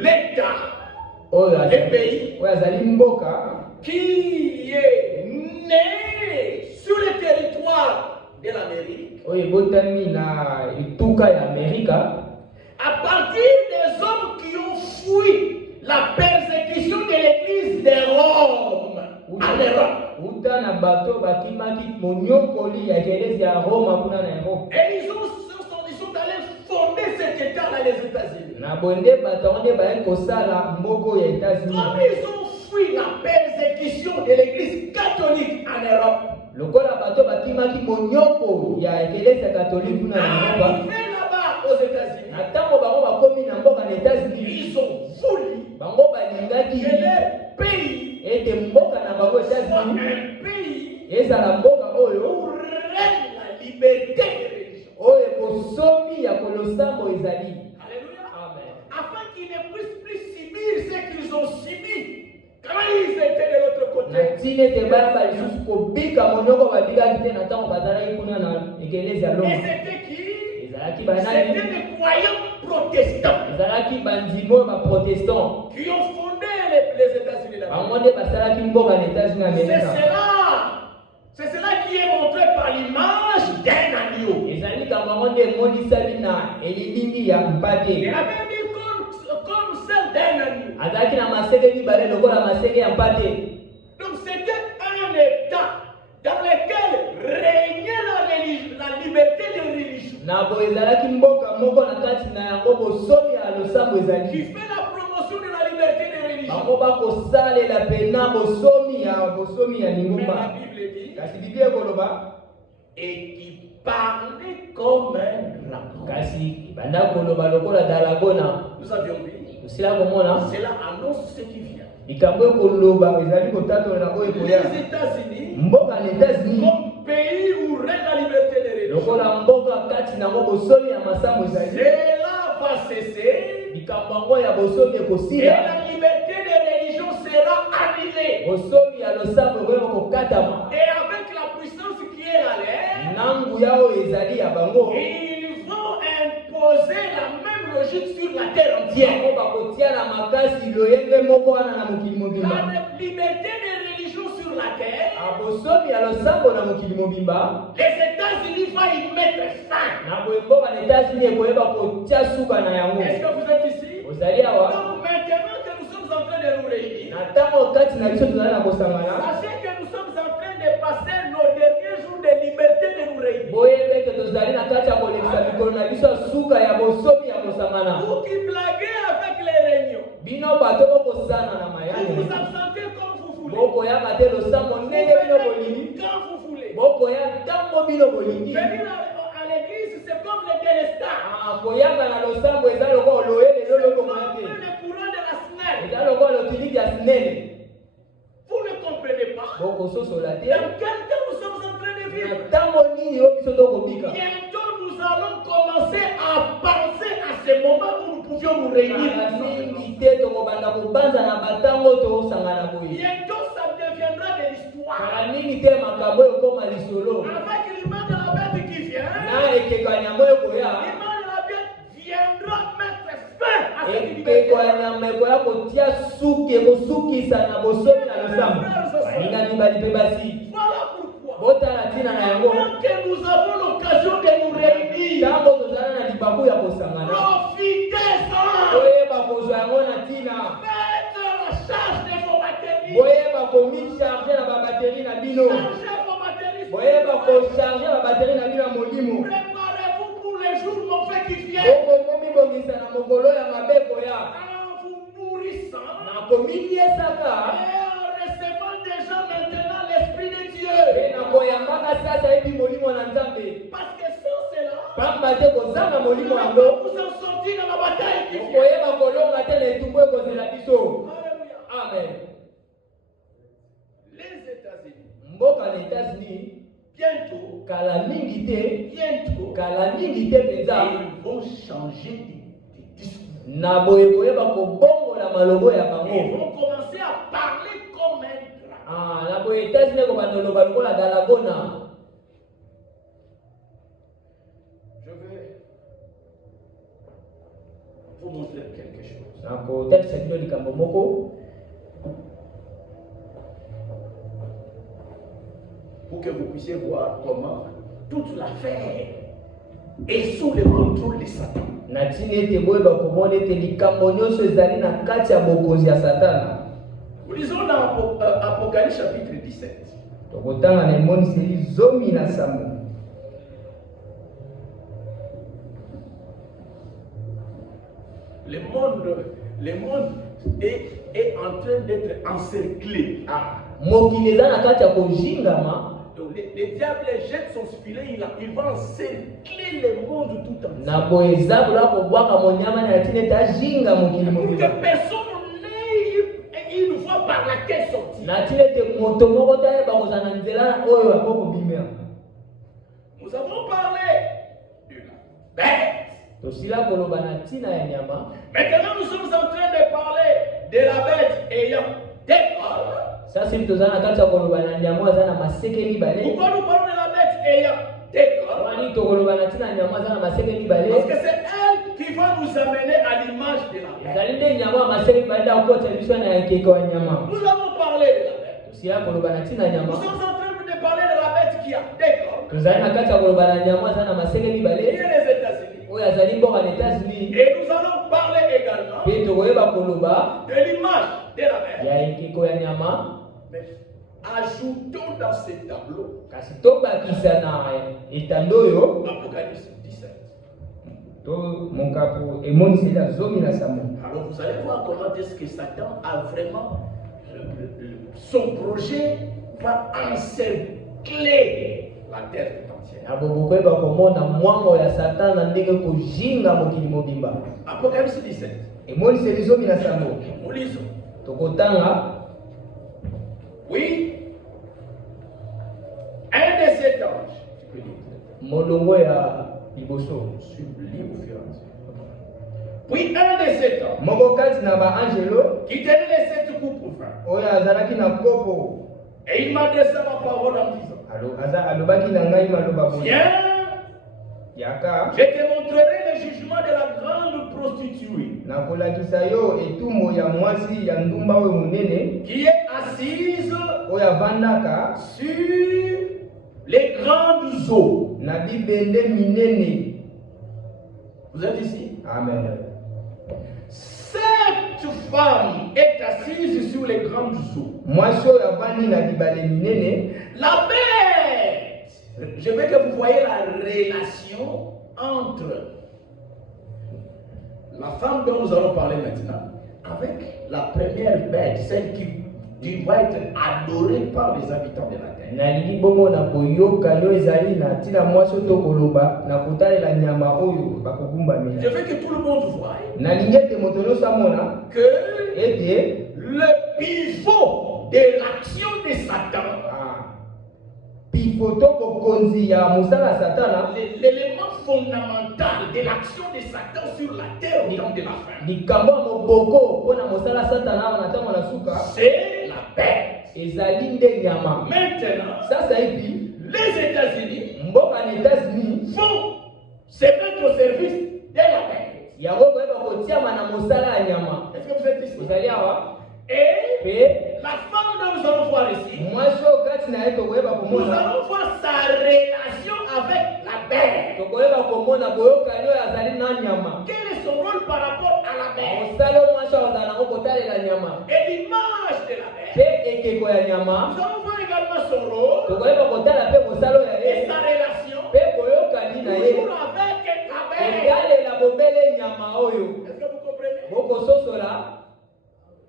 l'État, oyo le azali- pays oyo azali mboka qui est né sur le territoire de l'Amérique oyo ebotami na etuka ya Amerika à partir des hommes qui ont fui la persécution de l'église de Rome en Europe. uta na bato bakimaki monyokoli ya ekelesi ya Roma kuna na Europe. Et ils sont allés fonder cet État dans les États-Unis. na bonde bato yango nde baye kosala mboko ya États-Unis. Comme ils ont fui la persécution persécution de l'église catholique en Europe. Lokola bato bakimaki monyoko ya eklezia katolike kuna na Europa. Arrivé là-bas aux États-Unis, Na ntango bango bakomi na mboka na États-Unis, ils ont voulu bango balingaki que leur pays ete mboka na bango soit États-Unis un pays ezala mboka où oyo règne la liberté de religion. oyo bosomi ya kolosambo ezali. Alléluia. Amen. Afin qu'ils ne puissent plus subir ce qu'ils ont subi quand ils étaient de l'autre côté. Na ntina ete bayamba lisusu kobika monyoko babikaki te na ntango bazalaki kuna na eklezia Et Roma. c'était qui? Ezalaki C'était banani? des croyants protestants Ezalaki bandimo baprotestant. qui ont fondé les États-Unis là-bas. Bango nde basalaki mboka na États-Unis C'est Amerika. cela qui est montré par l'image d'un agneau. Ezali likambo yango nde emonisami na elilingi ya Et mpate. la même dit comme celle d'un agneau. Azalaki na maseke mibale lokola maseke ya mpate. Donc c'était un état dans lequel régnait la liberté de religion, Na boye ezalaki mboka moko na kati na yango bosomi ya losambo qui ezali. fait la promotion de la liberté de religion. Bango bakosalela pena bosomi ya Mais lingumba. la Bible dit, Kasi Biblia ekoloba et qui parlait comme un dragon. kasi banda koloba lokola dalagona. Nous avions vu, Tosila komona cela annonce ce qui vient. likambo ekoloba ezali kotatola oyo ekoya. Les États-Unis, Mboka na États-Unis comme pays où règne la liberté de religion, lokola mboka kati nango bosomi ya masambo ezali. cela va cesser Likambo yango ya bosomi et ekosila. la liberté de religion sera annulée. Bosomi ya losambo ekoyeba kokatama. Et avec la puissance qui est la leur, Na nguya oyo ezali ya bango. ils vont imposer la même logique sur la terre entière. Bango bakotia na makasi loyenge moko wana na mokili mobimba. La liberté de religion sur la terre, Bosomi ya losambo na mokili mobimba. les États-Unis vont y mettre fin. Na boye mboka na États-Unis ekoyeba kotia suka na yango. Est-ce que vous êtes ici? Ozali awa. Donc maintenant que nous sommes en train de nous réunir, Na ntango kati na biso tozali na kosangana. sachez que nous sommes en train de passer nos derniers jours de liberté de nous réunir. Boyeba ete tozali na kati ya kolekisa mikolo na biso ya suka ya bosomi ya kosangana. Vous qui blaguez avec les réunions, Bino bato bokosana na vous mayani. vous absentez comme vous voulez. Bokoyaka te losambo Vous ndenge bino bolingi. venez quand vous voulez. Bokoya ntango bino bolingi. Venir à l'église, c'est comme le délestat. Koyaka na losambo eza lokola loyele C'est lelo comme komona te. le courant de la semaine. Eza lokola lotiliki ya sinene. Vous ne comprenez pas Bokososola te. dans quel temps nous sommes en train de Na vivre. ntango nini yo biso tokobika. Bientôt, nous allons commencer à penser à ce moment où nous pouvions nous réunir Kala ensemble. mingi te tokobanda kobanza na batango tokosangana boye. Bientôt, ça deviendra de l'histoire. Kala mingi te makambo ekoma lisolo. Avec l'image de la bête qui vient, Na ekeko ya nyama ekoya. l'image de la bête viendra mettre fin à cette Ekeko liberté. ya nyama ekoya kotia suki ekosukisa na bosomi na losambo. Balingani bali mpe basi. Voilà pourquoi, Botala ntina na yango. tant que nous avons l'occasion de nous réunir, Ntango tozala na libaku ya kosangana. profitez-en. Boyeba kozwa yango na ntina. Faites la charge de vos batteries. Boyeba komicharge na babateri na bino. Chargez vos batteries. Boyeba kocharge babateri na bino ya molimo. Préparez-vous pour les jours mauvais qui viennent. Bokomibongisa na mokolo ya mabe koya. En vous nourrissant Na komiliesaka. et en recevant déjà maintenant l'Esprit de Dieu. Mpe na koyambaka sasa ebi molimo na Nzambe. Parce que sans cela, Pamba te kozanga vous molimo ne yango. pouvez pas vous en sortir dans la bataille qui vient. Okoyeba kolonga te na etumbu ekozela biso. Alléluia. Amen. Les États-Unis, Mboka na États-Unis bientôt, kala mingi te. bientôt, Kala mingi te penza. ils vont changer de discours. Na boye koyeba kobongola malobo ya Ils bango. vont commencer à parler comme un dragon. Na boye États-Unis kobanda loba lokola dalagona. Je vais vous montrer quelque chose. Na kotalisa bino likambo moko. Pour que vous puissiez voir comment toute l'affaire est sous le contrôle de Satan. Na ntina ete boyeba komona ete likambo nyonso ezali na kati ya bokonzi ya Satana. Nous lisons dans Apocalypse chapitre 17. Tokotanga na emoniseli zomi na sambo. Le monde est en train d'être encerclé. Donc les diables jettent son filet, il va encercler le monde tout entier. Pour que personne n'ait une voie par laquelle sortir. Nous avons parlé de la bête. Maintenant, nous sommes en train de parler de la bête ayant des cornes. Pourquoi nous parlons de la bête ayant des cornes? Parce que c'est elle qui va nous amener à l'image de la bête. Nous avons parlé de la bête. Nous sommes en train de parler de la bête qui a des cornes. Qui est les États-Unis. Et nous allons parler également de l'image de la bête. Mais ajoutons dans ce tableau Apocalypse 17. Alors vous allez voir comment est-ce que Satan a vraiment son projet va encercler la terre entière. Apocalypse 17. Nous lisons. Oui. Un de ces anges. Tu peux lire. Sublime au fur et à mesure. Puis un de ces anges. Qui tenait les 7 coupes au vin. Et il m'adressa ma parole en disant. Viens. Je te montrerai le jugement de la grande prostituée qui est assise sur les grandes eaux. Vous êtes ici? Amen. Cette femme est assise sur les grandes eaux. La bête. Je veux que vous voyez la relation entre la femme dont nous allons parler maintenant avec la première bête, celle qui doit être adorée par les habitants de la terre. Je veux que tout le monde voie que le pivot de l'action de Satan, l'élément fondamental de l'action de Satan sur la terre au temps de la fin, c'est la bête. Maintenant, les États-Unis vont se mettre au service de la bête. Est-ce que vous êtes ici? Et la femme dont nous allons voir ici, nous allons voir sa relation avec la bête. Quel est son rôle par rapport à la bête? Et l'image de la bête. Nous allons voir également son rôle et sa relation toujours avec la bête. Est-ce que vous comprenez?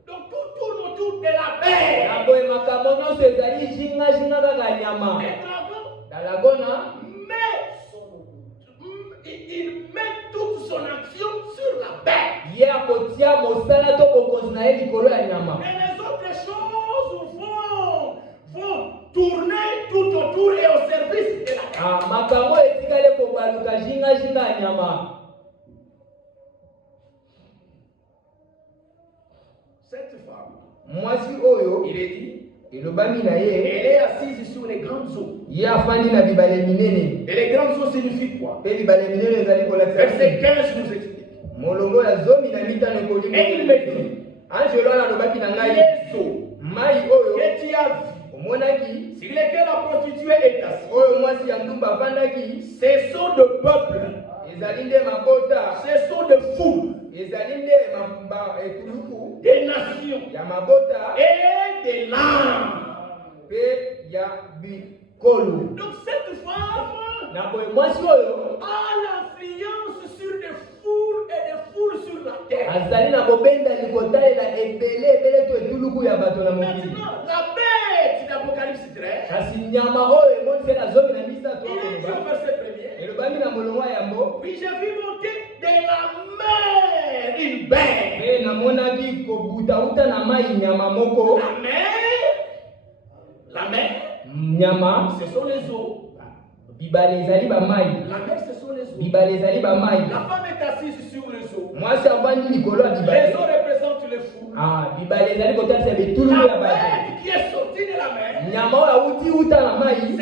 Donc tout tourne autour de la bête. Il met toute son action sur la bête. Et les autres choses vont tourner tout autour et au service de la bête. Cette femme, il est dit, elle est assise sur les grandes eaux. Et les grandes eaux signifient quoi? Verset 15 nous explique. Et il me dit, les eaux que tu as vues, sur lesquelles la prostituée est assise, ce sont de peuples, ce sont de foules, des nations et des langues. Donc cette femme a l'influence sur des foules et des foules sur la terre. Maintenant, la bête 13. kasi nyama oyo emonisela zomi na misato Il est dit au verset 1er. elobami na molongo yango Puis j'ai vu monter de la mer une bête. mpe namonaki kobutauta na mai nyama moko. La mer, nyama ce sont les eaux. bibale ezali bamai. La mer, ce sont les eaux. bibale ezali bamai. La femme est assise sur les eaux. mwasi avandi likolo ya Les bibale. eaux représentent le fou. bibale ezali kotalisa bitulu La ya bato. bête qui est sortie de la mer, nyama oyo awuti uta na mai c'est une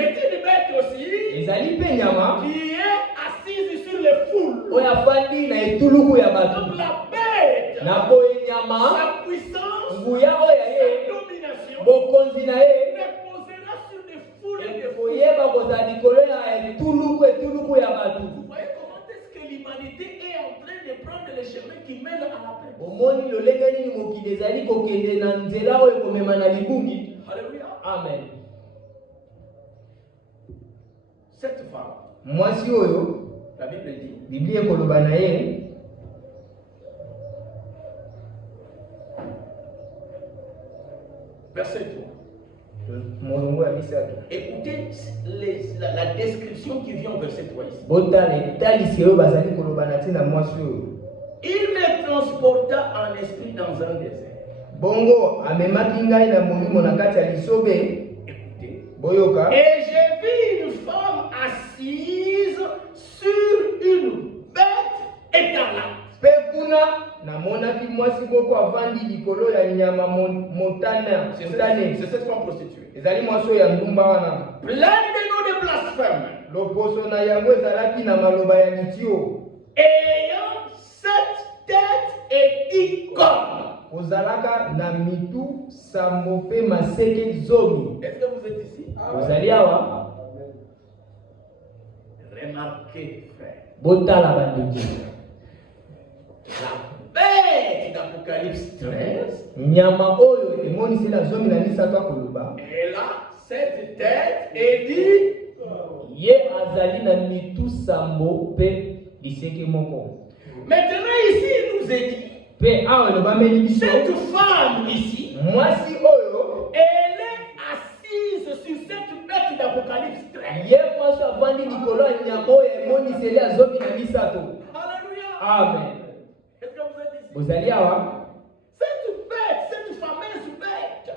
bête aussi ezali mpe nyama qui est assise sur les foules. oyo afandi na etuluku ya bato. Donc la bête, na boye nyama sa puissance, nguya oyo ya sa ye domination, bokonzi na ye reposera sur des foules et des foules. koyeba kozala likolo ya etuluku ya bato. Vous voyez comment est-ce que l'humanité est en train de prendre le chemin qui mène à la paix. omoni lolenge nini mokili ezali kokende na nzela oyo ekomema na libungi. Alléluia. Amen. Cette femme, mwasi oyo la Bible dit, biblia ekoloba na ye verset 3. molongo ya misato. Écoutez la description qui vient au verset 3 ici. botala etalisi oyo bazali koloba na ntina mwasi oyo. Il me transporta en esprit dans un désert. bongo amemaki ngai na molimo na kati ya lisobe. Écoutez. boyoka. Et j'ai vu une femme assise sur une bête écarlate. mpe kuna namonaki mwasi moko avandi likolo ya nyama motane. C'est cette femme prostituée. ezali mwasi oyo ya ndumba wana. Pleine de noms de blasphème. loposo na yango ezalaki na maloba ya litio. Ayant 7 têtes et 10 cornes. kozalaka na mitu sambo mpe maseke zomi. Est-ce que vous êtes ici? ozali awa. Remarquez, frère. botala bandeki. La bête d'Apocalypse 13. nyama oyo emonisela zomi na misato akoloba. Elle a 7 têtes et 10. ye azali na mitu sambo mpe liseke moko. Maintenant ici il nous est dit, mpe awa elobameli biso cette femme ici, mwasi oyo elle est assise sur cette bête d'Apocalypse 13. ye mwasi avandi likolo ya nyama oyo emoniseli ya zomi na misato. Alléluia. amen. Est-ce que vous êtes ici? bozali awa. Cette bête, cette fameuse bête,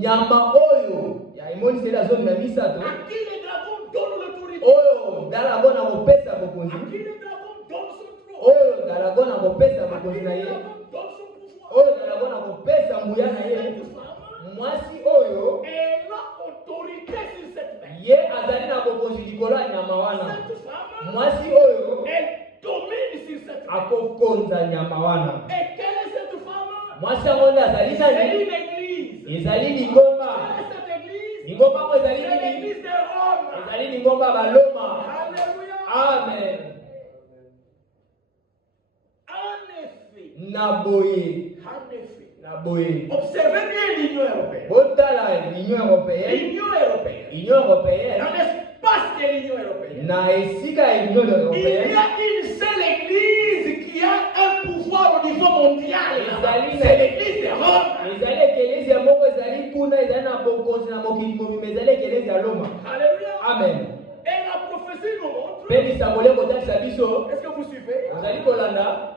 nyama oyo ya emoniseli ya zomi na misato à qui les dragons donnent l'autorité, oyo dalago na kopesa à bokonzi. qui les dragons donnent son trône, oyo dalago na kopesa à qui bokonzi les na ye. dragons donnent son pouvoir. oyo dalago na kopesa nguya na ye. Cette femme, mwasi oyo elle a autorité sur cette bête. ye azali na bokonzi likolo ya nyama wana. Cette femme, mwasi oyo elle domine sur cette bête. akokonza nyama wana. Et quelle est cette femme? mwasi yango nde azali C'est nani? une église. ezali lingomba. Quelle est cette église? lingomba ngo ezali C'est nini? l'église de Rome. ezali lingomba baloma. Alléluia. amen. En effet, na boye. en effet, na boye. observez bien l'Union européenne. botala l'union européenne. L'Union européenne. union européenne. Dans l'espace de l'Union européenne, na esika ya union il y européenne. a une seule église qui a un pouvoir au niveau mondial. Ezali C'est l'église de Rome. ezali ekelezi ya moko ezali kuna ezali na bokonzi na mokili mobimba ezali ekelezi ya Roma. Alléluia. amen. Et la prophétie nous montre. mpe lisango le kotalisa biso Est-ce que vous suivez? ozali kolanda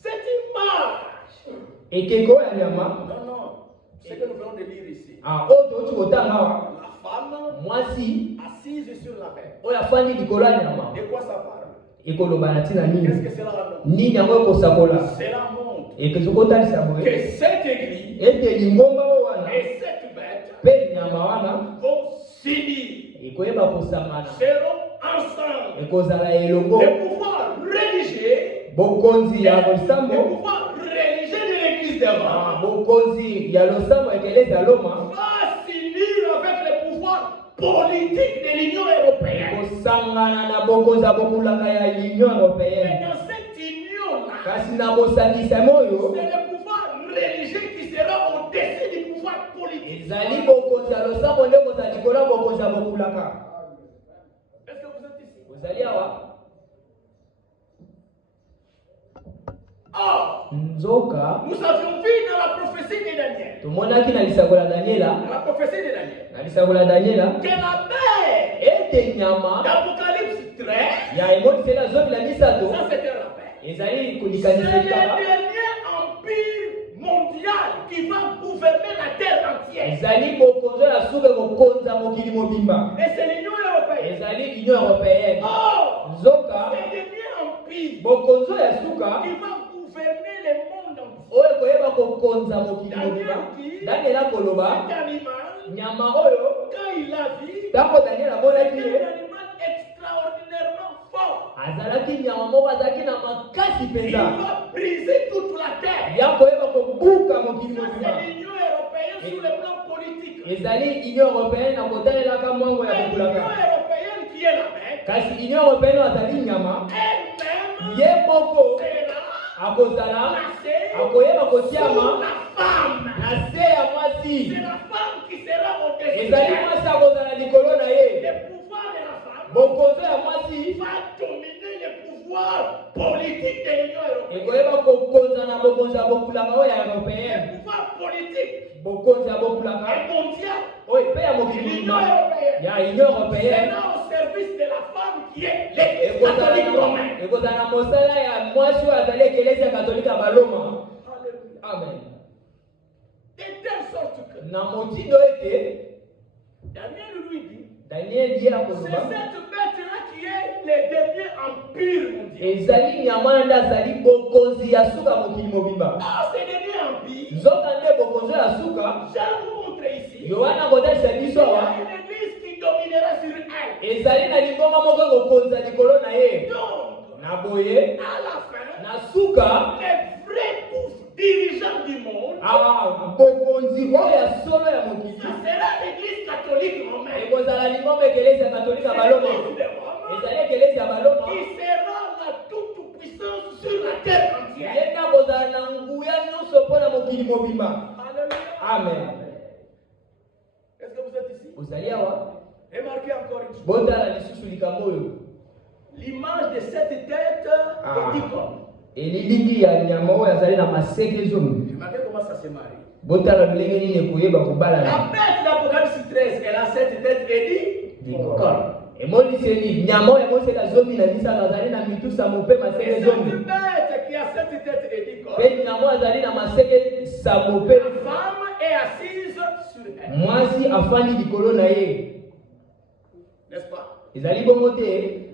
C'est une marche. ekeko ya nyama. Non, non. Ce que nous venons de lire ici. oyo touti kotanga awa. La femme mwasi assise sur la bête. oyo afandi likolo ya nyama De quoi ça parle? ekoloba na ntina Qu'est-ce nini? que cela annonce? nini yango ekosakola? Cela montre ekezo kotalisa boye que cette église ete lingomba oyo wana et cette bête mpe nyama wana vont s'unir, ekoyeba kosangana, seront ensemble. ekozala elongo. Le pouvoir religieux, bokonzi ya le losambo. pouvoir religieux de l'église de Rome bokonzi ya losambo ekelezi ya Roma va s'unir avec le pouvoir politique de l'Union européenne. kosangana na bokonzi ya bokulaka ya union Mais européenne. dans cette union-là, kasi na bosangisami oyo c'est le pouvoir religieux qui sera au-dessus du pouvoir politique. ezali bokonzi ya losambo nde kozala likolo ya bokonzi ya bokulaka. Est-ce que vous êtes ici? ozali awa. Or, nzoka nous avions vu dans la prophétie de Daniel, tumonaki na lisakola Daniela, dans la prophétie de Daniel, na lisakola Daniela que la paix ete nyama d'Apocalypse 13, ya emonisela zomi na misato ça c'était la paix. ezali C'est kolikanisa le kaka dernier empire mondial qui va gouverner la terre entière. ezali bokonzo ya suka kokonza mokili mobimba, Et c'est l'Union européenne. ezali union européenne. Oh, Nzoka c'est le dernier empire bokonzo ya suka qui va gouverner le monde entier. oyo koyeba kokonza mokili mobimba. Daniela koloba Cet animal, nyama oyo quand il a vu, ntango Daniel amonaki c'est ye un animal extraordinairement fort. azalaki nyama moko azalaki na makasi Il mpenza va briser toute la terre. ya koyeba kobuka mokili Ça, mobimba. c'est l'Union européenne sur le plan politique. ezali union européenne na kotalelaka mwango ya Mais l'Union kobulaka, européenne qui est la bête, kasi union européenne azali nyama elle-même ye moko sera akozala placée akoyeba sous kotiama la femme. na se ya mwasi, C'est la femme qui sera au-dessus ezali d'elle. mwasi akozala likolo na ye. Le pouvoir de la femme Bokonzo ya mwasi va dominer le pouvoir politique de l'Union européenne. ekoyeba kokonza na bokonzi ya bokulaka oyo ya Le européenne, pouvoir politique bokonzi ya bokulaka et mondial oyo mpe ya de mokili l'Union mobimba européenne ya union européenne sera au service de la femme qui est l'Église catholique romaine. ekozala na mosala ya mwasi oyo azali ekelesi ya katolika baloma. Alléluia. Amen. De telle sorte que Na motindo ete Daniel lui dit, Daniel ye c'est akoloba cette bête-là qui est le dernier empire mondial. ezali nyama wana nde azali bokonzi ya suka mokili mobimba. Ah, ce dernier empire, Nzoka nde bokonzo ya suka. je vais vous montrer ici. Yohana akotalisa Il y biso a awa une église qui dominera sur elle. ezali na lingomba moko kokonza likolo na ye. Donc, Na boye à la fin, na suka les vrais tous dirigeants du monde, bokonzi oyo ya solo ya mokili ça sera l'église catholique romaine. ekozala lingomba ekelesi ya katolika C'est baloma, l'église de Rome ezali ekelesi ya baloma qui sera la toute puissance sur la terre entière. ye nde akozala na nguya nyonso mpo na mokili mobimba. Alléluia. Amen. Est-ce que vous êtes ici? Ozali awa Remarquez encore une chose. botala lisusu likambo oyo L'image de cette tête Ah. est d'icône. elilingi ya nyama oyo azali na maseke zomi. Remarquez comment ça se marie. Botala ndenge nini ekoyeba La kobalana bête d'Apocalypse 13, elle a cette tête et dit corps. emoniseli nyama oyo emoniseli zomi na misato azali na mitusa mope Et maseke cette zomi bête qui a cette tête et dit corps, mpe nyama oyo azali na maseke sabo mpe la femme est assise sur elle. mwasi afandi likolo na ye. N'est-ce pas? Ezali bongo te.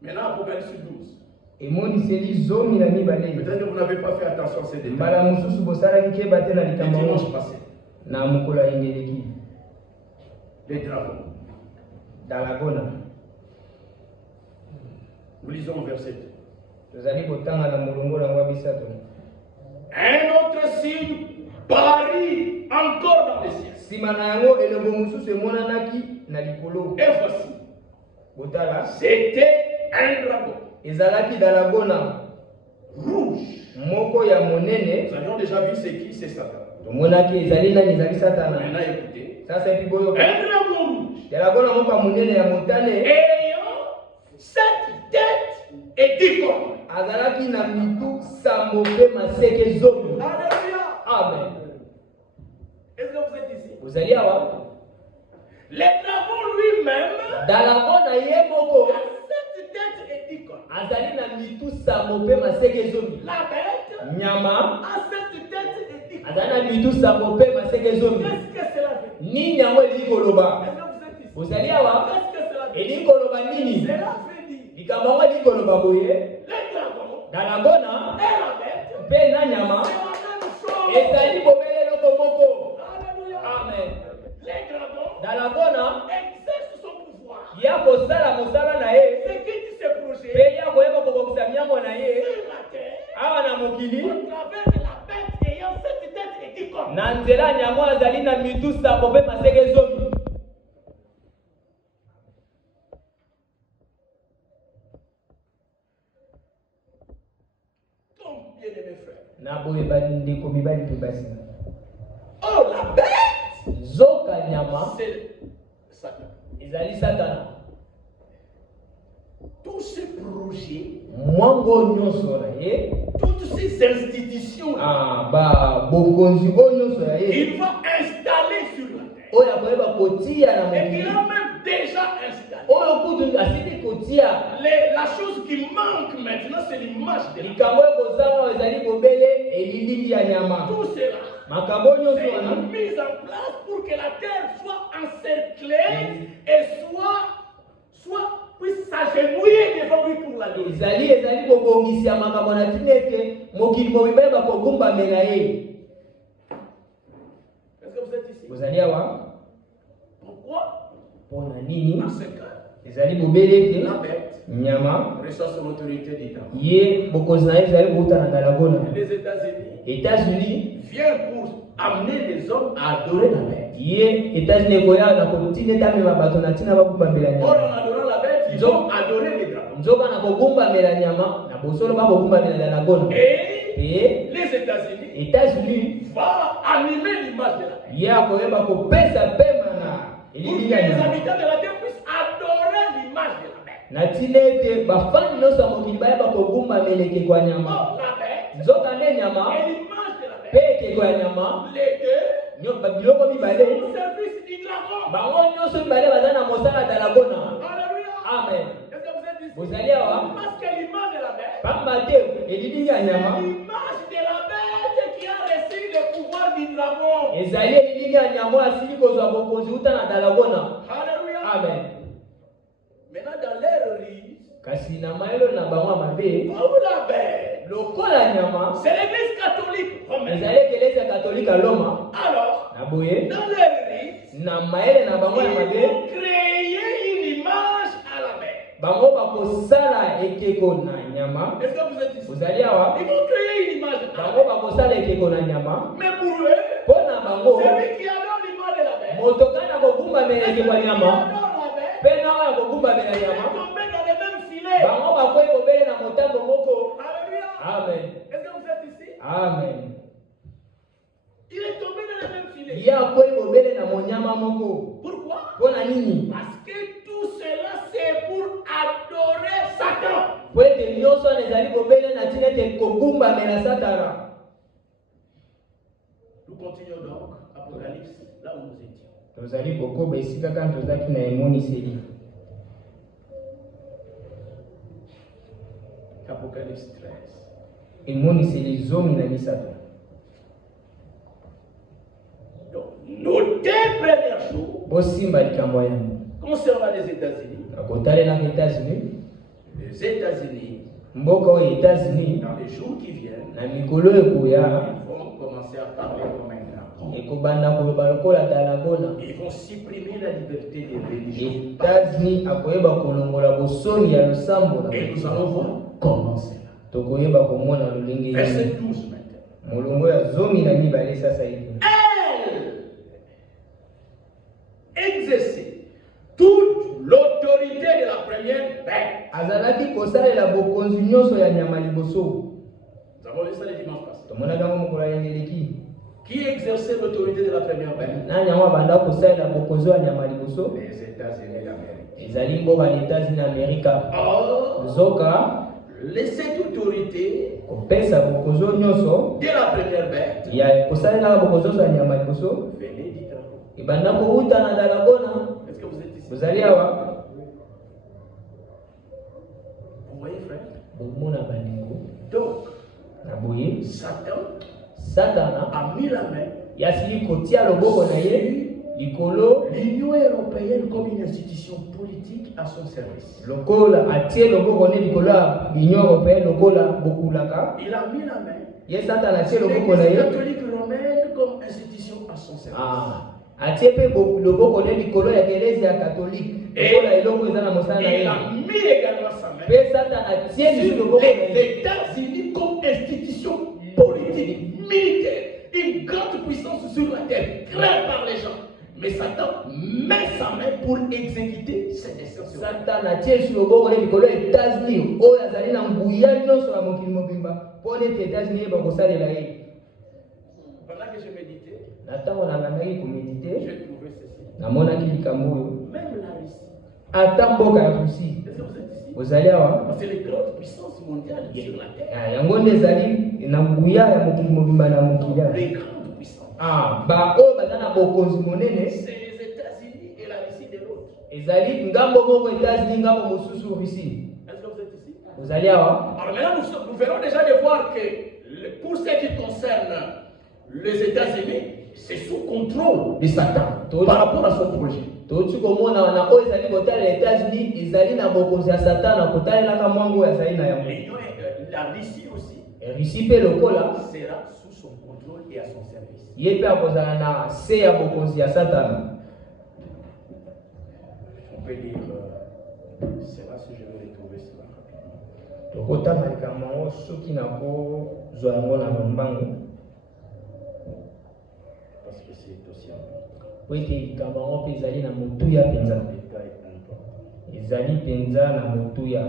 Maintenant, Apocalypse 12. Emoniseli zomi na mibale. Peut-être que vous n'avez pas fait attention à ces détails. Mbala mosusu bosalaki keba te na Le likambo dimanche yango passé, na mokolo ya engeleki les dragons. dalagona. Nous lisons verset 2. Tozali kotanga na molongo yango ya misato. Un autre signe parit encore dans les cieux. Nsima na yango elongo mosusu emonanaki na likolo. Et voici, Botala c'était un dragon ezalaki dalagona rouge. moko ya monene. Nous avions déjà vu c'est qui? C'est Satan. Tomonaki ezali nani, ezali satana. Maintenant écoutez. Sasa epi boyo Un dragon rouge dalagona moko ya monene ya motane ayant 7 têtes et 10 cornes. azalaki na mitu sambo mpe maseke zomi. Alléluia. Amen. Est-ce que vous êtes ici? Ozali awa Le dragon lui-même dalagona ye moko a 7 têtes et 10 cornes. azali na mitu sambo mpe maseke zomi. La bête Nyama a 7 têtes et 10 cornes. azali na mitu sambo mpe maseke zomi. Qu'est-ce que cela veut dire? Nini yango eliki koloba? Est-ce que vous êtes ici? Ozali awa Qu'est-ce que cela veut dire? eliki koloba nini? Cela veut dire Likambo yango eliki koloba boye le dragon dalagona et la bête, mpe na nyama c'est la même chose. ezali bobele eloko moko. Alléluia. Amen. Les dragons dalagona exercent son pouvoir. ya kosala mosala na ye C'est qui dit ce projet mpe ya koyeba kobongisa miango na ye sur la terre awa na mokili au travers de la bête ayant 7 têtes et 10 cornes. na nzela nyama azali na mitu sambo mpe maseke zomi. Donc, bien-aimés frères. Na boye bandeko mibali mpe basi Oh, la bête, nzoka nyama c'est Satan. ezali satana. Tout tous ces projets, mwango nyonso na ye, toutes ces institutions, bokonzi oyo nyonso ya ye, il va installer sur la terre. oyo akoyeba kotia na Et qu'il mokili, a même déjà installé. oyo kutu asili kotia. La chose qui manque maintenant, c'est l'image de la terre. Likambo ekozanga oyo ezali bobele elili ya nyama. Tout cela, Makambo nyonso c'est wana mise en place pour que la terre soit encerclée et puisse s'agenouiller devant lui pour la nuit. ezali kobongisa makambo na tina ete mokili mobimba ye bakogumbamela ye. Est-ce que vous êtes ici? Ozali awa Pourquoi? mpona nini? Parce que Ezali bobele ete la bête nyama reçoit son autorité d'État. ye bokonzi na ye ezali kouta na dalagona. Les États-Unis États-Unis viennent pour amener les hommes à adorer la bête. ye États-Unis ekoya na kotina ete amema bato na ntina bagumbamela Or, nyama. en adorant la bête, ils vont adorer les dragons. nzoka na kogumbamela nyama na bosolo bakogumbamela dalagona. Et les États-Unis États-Unis vont animer l'image de la bête. ye akoyeba kopesa pema na Pour que elili ya les nyama. habitants de la terre puissent adorer l'image de la bête. Na tina ete bafani nyonso ya mokili bayeba kogumbamela ekeko ya nyama. Or, la bête Nzoka nde nyama et l'image de la mpe bête, ekeko ya nyama, les deux, biloko sont mibale au service du dragon. bango nyonso mibale baza na mosala dalagona. Alléluia. Amen. Est-ce que vous êtes ici? Bozali awa Parce que l'image de la bête, pamba te elili ya c'est nyama l'image de la bête qui a reçu le pouvoir du dragon. ezali elili ya nyama asili kozwa bokonzi uta na dalagona. Alléluia. Amen. Maintenant, dans leur ruse, Kasi na mayelo na bango ya mabe comme la bête, lokola nyama c'est l'église catholique romaine. ezali ekelezia katolika Roma. Alors, Na boye dans leur ruse, na mayele na bango ya ils mabe vont créer une image à la bête. bango bakosala ekeko na nyama. Est-ce que vous êtes ici? Ozali awa Ils vont créer une image à la bango bête. bakosala ekeko na nyama. Mais pour eux, Mpona bango celui qui adore l'image de la bête, moto kana kogumbamela celui qui ekeko ya nyama adore la bête, mpe na oyo kogumbamela est nyama tombé dans le même filet. bango bakoki kobele na motambo moko. Alléluia. Amen. Est-ce que vous êtes ici? Amen. Il est tombé dans le même filet. Ye akoki kobele na monyama moko. Pourquoi? Mpona nini? Parce que tout cela c'est pour adorer Satan. Po ete nyonso wana ezali kobele na ntina ete kogumbamela Satana. Nous continuons donc Apocalypse, là où nous étions. Tozali kokoba esika kaka tozalaki na emoniseli. Apocalypse 13. Emoniseli zomi na misato. Donc, nos deux premières choses Bosimba likambo yango. concernant les États-Unis. Akotalelaka États-Unis. Les États-Unis, Mboka oyo États-Unis dans les jours qui viennent, na mikolo ekoya ils vont commencer à parler comme un grand. ekobanda koloba lokola dalagona. Ils vont supprimer la liberté des religions. États-Unis akoyeba kolongola bosoni ya losambo na Et nous allons voir comment c'est là. tokoyeba komona lolenge Verset ye 12 maintenant. molongo ya zomi na mibale sasa hivi. Exercer toute l'autorité de la première bête. azalaki kosalela bokonzi nyonso ya nyama liboso. Nous avons vu ça le dimanche passé. tomonaka ngo mokolo ya ngeleki Qui exerçait l'autorité de la première bête? nani yango abanda kosalela bokonzi ya nyama liboso? Les États-Unis d'Amérique. ezali mboka na États-Unis na Amerika. Or, nzoka cette autorité kopesa bokonzi oyo nyonso de la première bête ya kosalelaka bokonzi nyonso ya nyama liboso venait du dragon. ebanda kowuta na dalagona. Est-ce que vous êtes ici? bozali awa Vous voyez, frère? bomona bandeko Donc, na boye Satan Satana a mis la main yasili kotia loboko na ye likolo l'Union européenne comme une institution politique à son service. lokola atie loboko ne likolo ya l'Union européenne lokola bokulaka. Il a mis la main Ye Satana atie loboko na l'Église ye catholique romaine comme institution à son service. atie pe loboko ne likolo ya eklezia ya katolike lokola eloko eza na mosala na Et ye. il a mis également sa main Pe Satana atie lisu sur loboko na les ye États-Unis comme institution politique, militaire, une grande puissance sur la terre, créée par les gens. Mais Satan met sa main pour exécuter ses desseins sur la terre. Satana atie lisu loboko ne likolo ya États-Unis oyo azali na nguya nyonso ya mokili mobimba mpo ete États-Unis yeba kosalela ye. Pendant que je méditais, Na ntango nalandaki komedite j'ai trouvé ceci. namonaki likambo oyo Même la Russie. ata mboka ya Russie. Est-ce que vous êtes ici? Ozali awa. C'est les grandes puissances mondiales sur la terre. Yango nde ezali na nguya ya mokili mobimba na mokili. Les grandes puissances. Ba oyo baza na bokonzi monene. C'est les États-Unis et la Russie de l'autre. Ezali ngambo moko États-Unis ngambo mosusu Russie. Est-ce que vous êtes ici? Ozali awa. Alors maintenant nous venons déjà de voir que pour ce qui concerne les États-Unis, c'est sous contrôle de Satan par rapport à son projet. Totu komona na oyo ezali kotala les États-Unis ezali na bokonzi ya Satan na kotalelaka mwango ya ezali na yango. La Russie aussi. Russie pe lokola sera sous son contrôle et à son service. Ye pe akozala na se ya bokonzi ya Satan. On peut dire cela si je vais retrouver cela rapidement. Tokotanga likambo yango soki nakozwa yango na lombango. Parce que c'est aussi un po ete likambo yango mpe ezali na motuya mpenza. Ezali mpenza na motuya.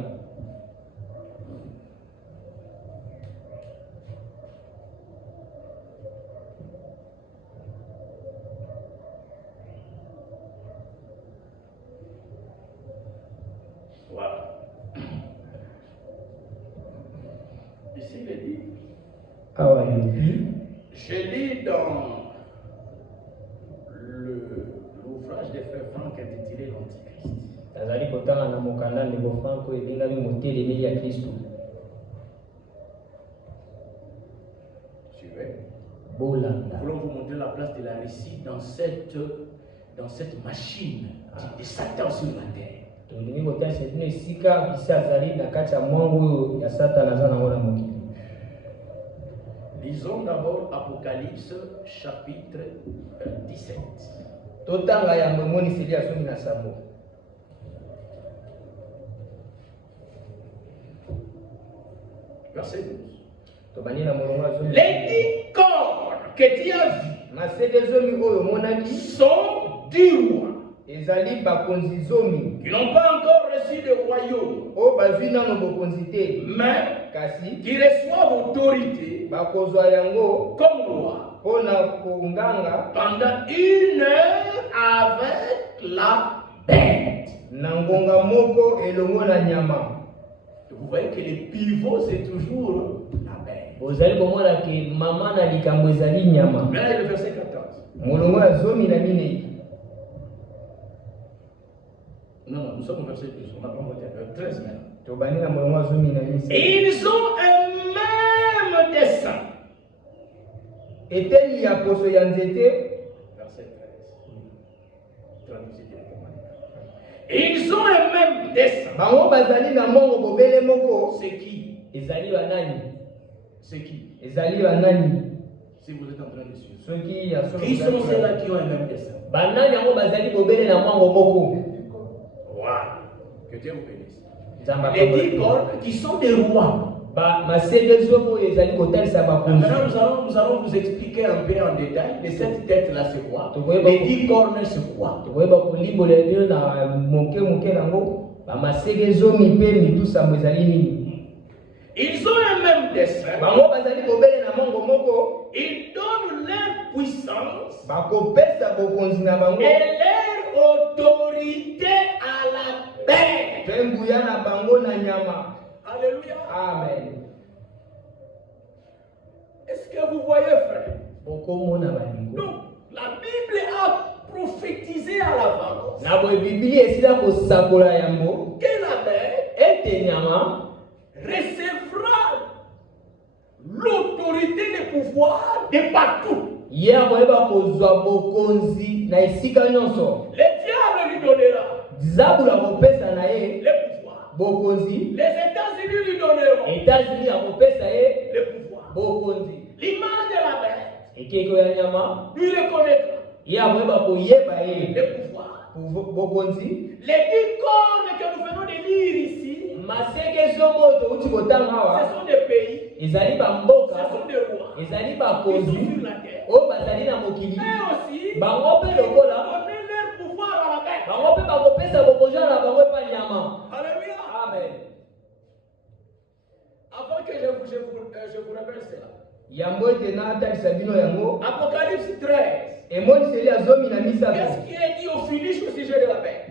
Voilà. Ici il est dit. Awa yobi. Je lis dans l'ouvrage des frères Franck intitulé l'Antichrist. Azali kotanga na mokanda ndeko Franco ebengami moteleli ya Kristo. Suivez. Bolanda. Nous voulons vous montrer la place de la Russie dans cette machine de Satan sur la terre. Tolingi kotanga sedino esika bisa azali na kati ya mwango ya Satan aza nango na mokili. Lisons d'abord Apocalypse chapitre 17. Totanga ya moniseli ya somi na sambo. Verset 12. Les 10 corps que tu as vus sont 10 rois ezali bakonzi zomi qui n'ont pas encore reçu de royaume, o bazwi nano bokonzi te, mais kasi qui reçoivent autorité bakozwa yango comme roi mpona konganga pendant 1 heure avec la bête. Na ngonga moko elongo na nyama. Vous voyez que le pivot c'est toujours la bête. Ozali komona ke mama na likambo ezali nyama. Maintenant le verset 14. Molongo ya zomi na minei. Non, nous sommes au verset 12, on n'a pas monté à 13 maintenant. Tobani na molongo ya zomi na minei. Et ils ont un même dessein. Eteli ya poso ya nzete. Verset 13. Traduisez directement. Et ils ont un même dessein. Bango bazali na mongo bobele moko. C'est qui? Ezali banani? C'est qui? Ezali banani? Si vous êtes en train de suivre. Soki ya soki. Qui sont ceux-là qui ont un même dessein? Banani yango bazali bobele na mongo moko. Voilà. Que Dieu vous bénisse. Les 10 corps qui sont des rois. Maintenant nous allons vous expliquer un peu en détail de cette tête-là c'est quoi. Les 10 cornes c'est quoi. Ils ont un même dessein. Ils donnent leur puissance et leur autorité à la bête. Alléluia. Amen. Est-ce que vous voyez, frère? Donc, la Bible a prophétisé à l'avance que la bête recevra l'autorité de pouvoir de partout. Le diable lui donnera le pouvoir. Les États-Unis lui donneront le pouvoir. L'image de la bête lui reconnaîtra le pouvoir. Les 10 cornes que nous venons de lire ici, ce sont des pays, ce sont des rois qui sont sur la terre. Mais aussi, ils donner leur pouvoir à la bête. Alléluia. Amen. Avant que je vous révèle cela. Apocalypse 13. Qu'est-ce qui est dit au finish au sujet de la bête?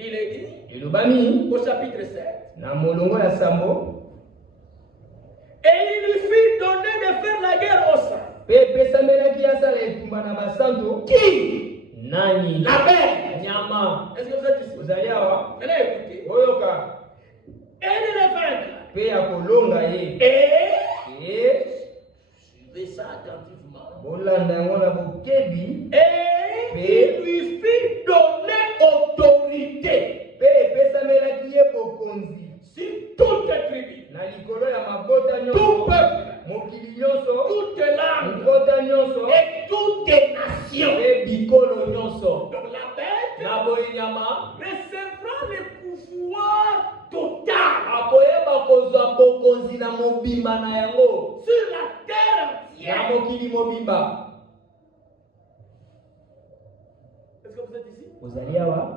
Il est dit elobami au chapitre 7. na molongo ya sambo Et il lui fut donné de faire la guerre aux saints. pe epesamelaki asala etumba na basanto. Qui? Nani? La bête. Nyama. Est-ce que vous êtes ici? Ozali awa Maintenant écoutez. oyoka Et de le vaincre. pe ya kolonga ye Et suivez ça attentivement. bolanda yango na bokebi. Et il lui fit donner autorité Pe epesamelaki ye bokonzi sur toute tribu, na likolo ya mabota tout nyonso, peuple, mokili nyonso, toute langue nkota nyonso, et toutes nations. pe bikolo nyonso. Donc la bête Na boye nyama recevra le pouvoir total akoyeba kozwa bokonzi na mobimba na yango sur la terre na entière. mokili mobimba. Est-ce que vous êtes ici? Ozali awa